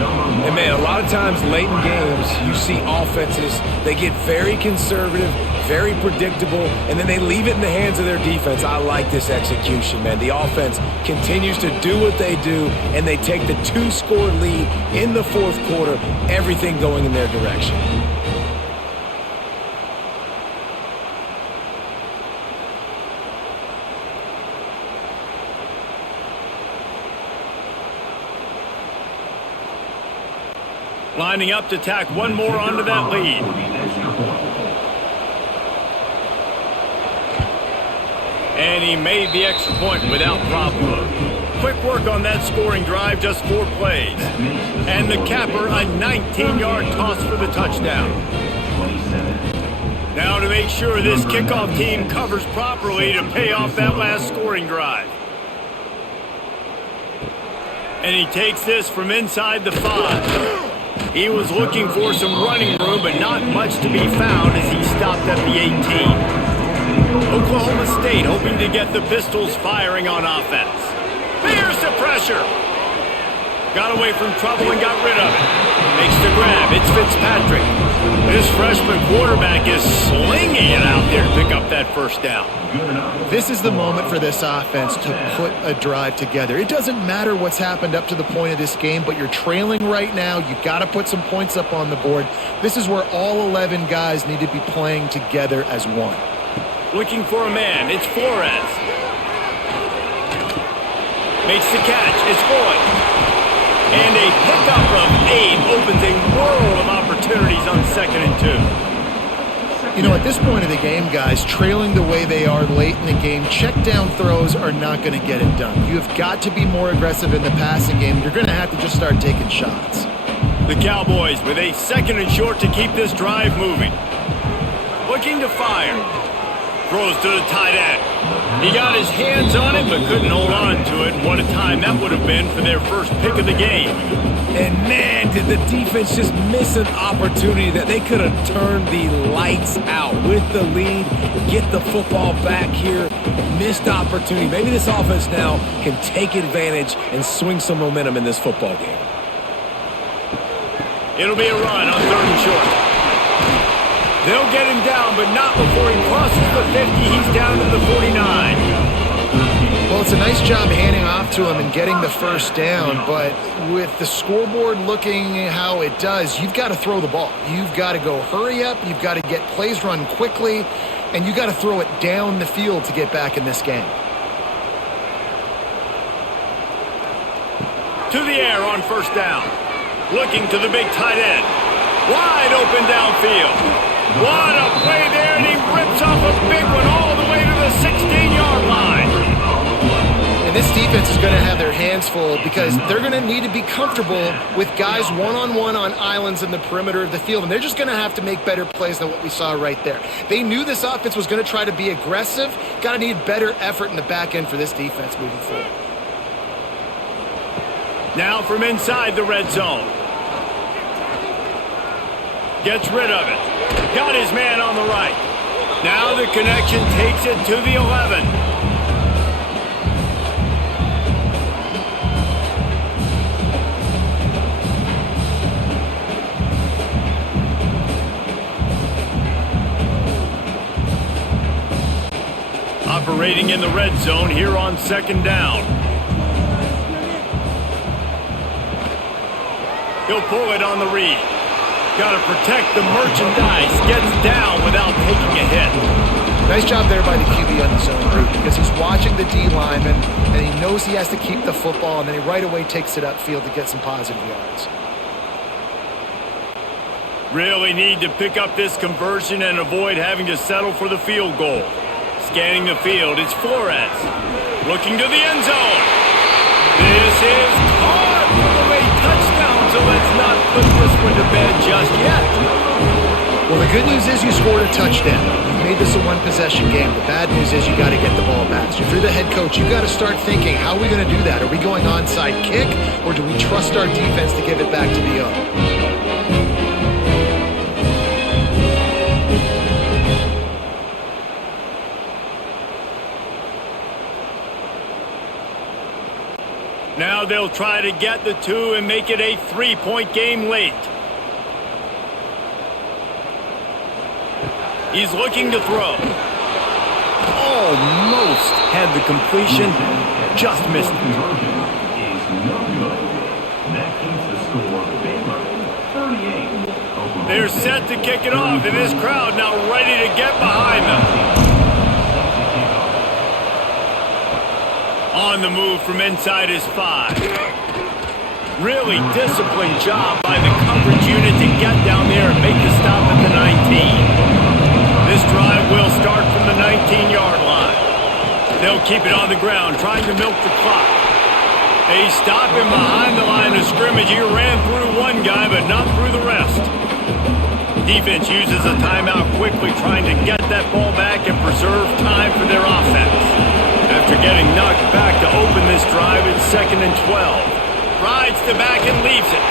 And man, a lot of times late in games, you see offenses, they get very conservative, very predictable, and then they leave it in the hands of their defense. I like this execution, man. The offense continues to do what they do, and they take the 2-score lead in the 4th quarter, everything going in their direction. Lining up to tack one more onto that lead. And he made the extra point without problem. Quick work on that scoring drive, just 4 plays. And the capper, a 19-yard toss for the touchdown. Now to make sure this kickoff team covers properly to pay off that last scoring drive. And he takes this from inside the 5. He was looking for some running room, but not much to be found as he stopped at the 18. Oklahoma State hoping to get the Pistols firing on offense. Here's the pressure. Got away from trouble and got rid of it. Makes the grab. It's Fitzpatrick. This freshman quarterback is slinging it out there to pick up that first down. This is the moment for this offense to put a drive together. It doesn't matter what's happened up to the point of this game, but you're trailing right now. You've got to put some points up on the board. This is where all 11 guys need to be playing together as one. Looking for a man. It's Flores. Makes the catch. It's Floyd. And a pickup of 8 opens a world of opportunities on 2nd and 2. You know, at this point of the game, guys, trailing the way they are late in the game, check down throws are not going to get it done. You have got to be more aggressive in the passing game. You're going to have to just start taking shots. The Cowboys with a 2nd and short to keep this drive moving. Looking to fire. Throws to the tight end. He got his hands on it but couldn't hold on to it. And what a time that would have been for their first pick of the game. And man, did the defense just miss an opportunity that they could have turned the lights out with the lead, get the football back here. Missed opportunity. Maybe this offense now can take advantage and swing some momentum in this football game. It'll be a run on 3rd and short. They'll get him down, but not before he crosses the 50. He's down to the 49. Well, it's a nice job handing off to him and getting the first down, but with the scoreboard looking how it does, you've got to throw the ball. You've got to go hurry up. You've got to get plays run quickly, and you've got to throw it down the field to get back in this game. To the air on 1st down. Looking to the big tight end. Wide open downfield. What a play there, and he rips off a big one all the way to the 16-yard line. And this defense is going to have their hands full because they're going to need to be comfortable with guys one-on-one on islands in the perimeter of the field, and they're just going to have to make better plays than what we saw right there. They knew this offense was going to try to be aggressive. Got to need better effort in the back end for this defense moving forward. Now from inside the red zone. Gets rid of it. Got his man on the right. Now the connection takes it to the 11. Operating in the red zone here on 2nd down. He'll pull it on the read. Got to protect the merchandise. Gets down without taking a hit. Nice job there by the QB on the zone route because he's watching the D lineman and he knows he has to keep the football, and then he right away takes it upfield to get some positive yards. Really need to pick up this conversion and avoid having to settle for the field goal. Scanning the field, it's Flores. Looking to the end zone. This is caught for a touchdown, so let's not put this one to bed just yet. Well, the good news is you scored a touchdown. You made this a one-possession game. The bad news is you got to get the ball back. So if you're the head coach, you got to start thinking, how are we going to do that? Are we going onside kick, or do we trust our defense to give it back to the O? Now they'll try to get the 2 and make it a 3-point game late. He's looking to throw. Almost had the completion, just missed it. Is no good. That keeps the score Baylor 38. They're set to kick it off, and this crowd now ready to get behind them. On the move from inside his 5. Really disciplined job by the coverage unit to get down there and make the stop at the 19. This drive will start from the 19-yard line. They'll keep it on the ground, trying to milk the clock. They stop him behind the line of scrimmage. He ran through one guy, but not through the rest. Defense uses a timeout quickly, trying to get that ball back and preserve time for their offense. After getting knocked back to open this drive, it's 2nd and 12. Rides the back and leaves it.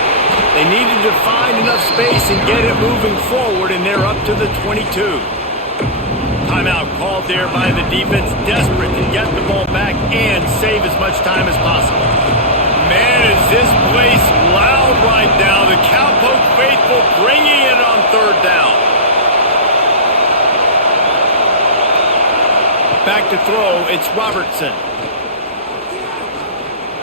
They needed to find enough space and get it moving forward, and they're up to the 22. Timeout called there by the defense, desperate to get the ball back and save as much time as possible. Man, is this place loud right now. The Cowpoke faithful bringing it on 3rd down. Back to throw, it's Robertson.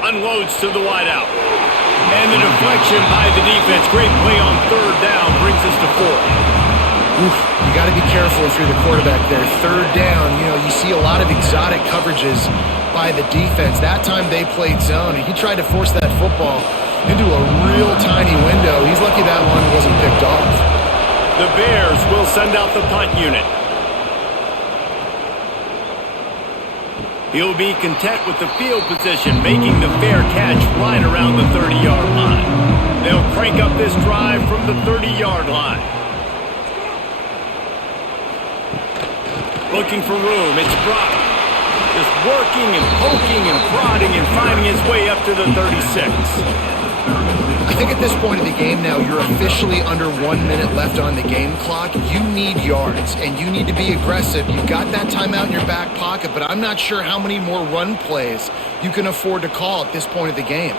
Unloads to the wideout. And the deflection by the defense. Great play on 3rd down brings us to 4. You got to be careful if you're the quarterback there. Third down, you see a lot of exotic coverages by the defense. That time they played zone, and he tried to force that football into a real tiny window. He's lucky that one wasn't picked off. The Bears will send out the punt unit. He'll be content with the field position, making the fair catch right around the 30-yard line. They'll crank up this drive from the 30-yard line. Looking for room, it's Brock. Just working and poking and prodding and finding his way up to the 36. I think at this point of the game now, you're officially under 1 minute left on the game clock. You need yards, and you need to be aggressive. You've got that timeout in your back pocket, but I'm not sure how many more run plays you can afford to call at this point of the game.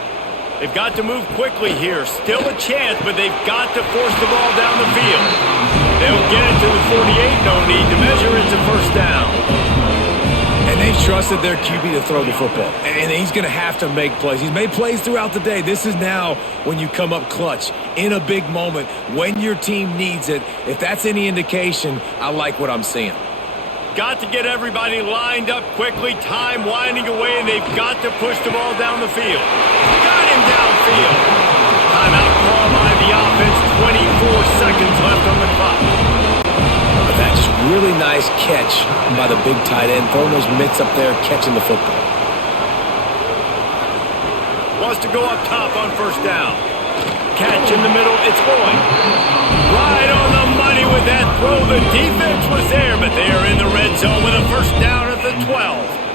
They've got to move quickly here. Still a chance, but they've got to force the ball down the field. They'll get it to the 48. No need to measure it to first down. And they've trusted their QB to throw the football. And he's going to have to make plays. He's made plays throughout the day. This is now when you come up clutch in a big moment when your team needs it. If that's any indication, I like what I'm seeing. Got to get everybody lined up quickly. Time winding away, and they've got to push the ball down the field. Got him downfield. Timeout call by the offense. 24 seconds left on the clock. That just really nice catch by the big tight end, throwing those mitts up there, catching the football. Wants to go up top on first down. Catch in the middle, it's Boyd. Right on the money with that throw. The defense was there, but they are in the red zone with a first down at the 12.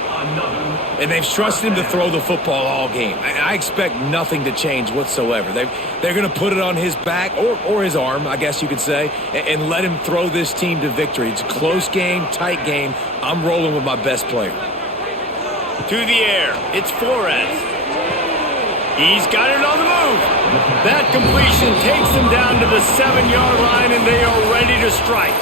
And they've trusted him to throw the football all game. I expect nothing to change whatsoever. They're going to put it on his back, or his arm, I guess you could say, and let him throw this team to victory. It's a close game, tight game. I'm rolling with my best player. To the air, it's Flores. He's got it on the move. That completion takes them down to the 7-yard line, and they are ready to strike.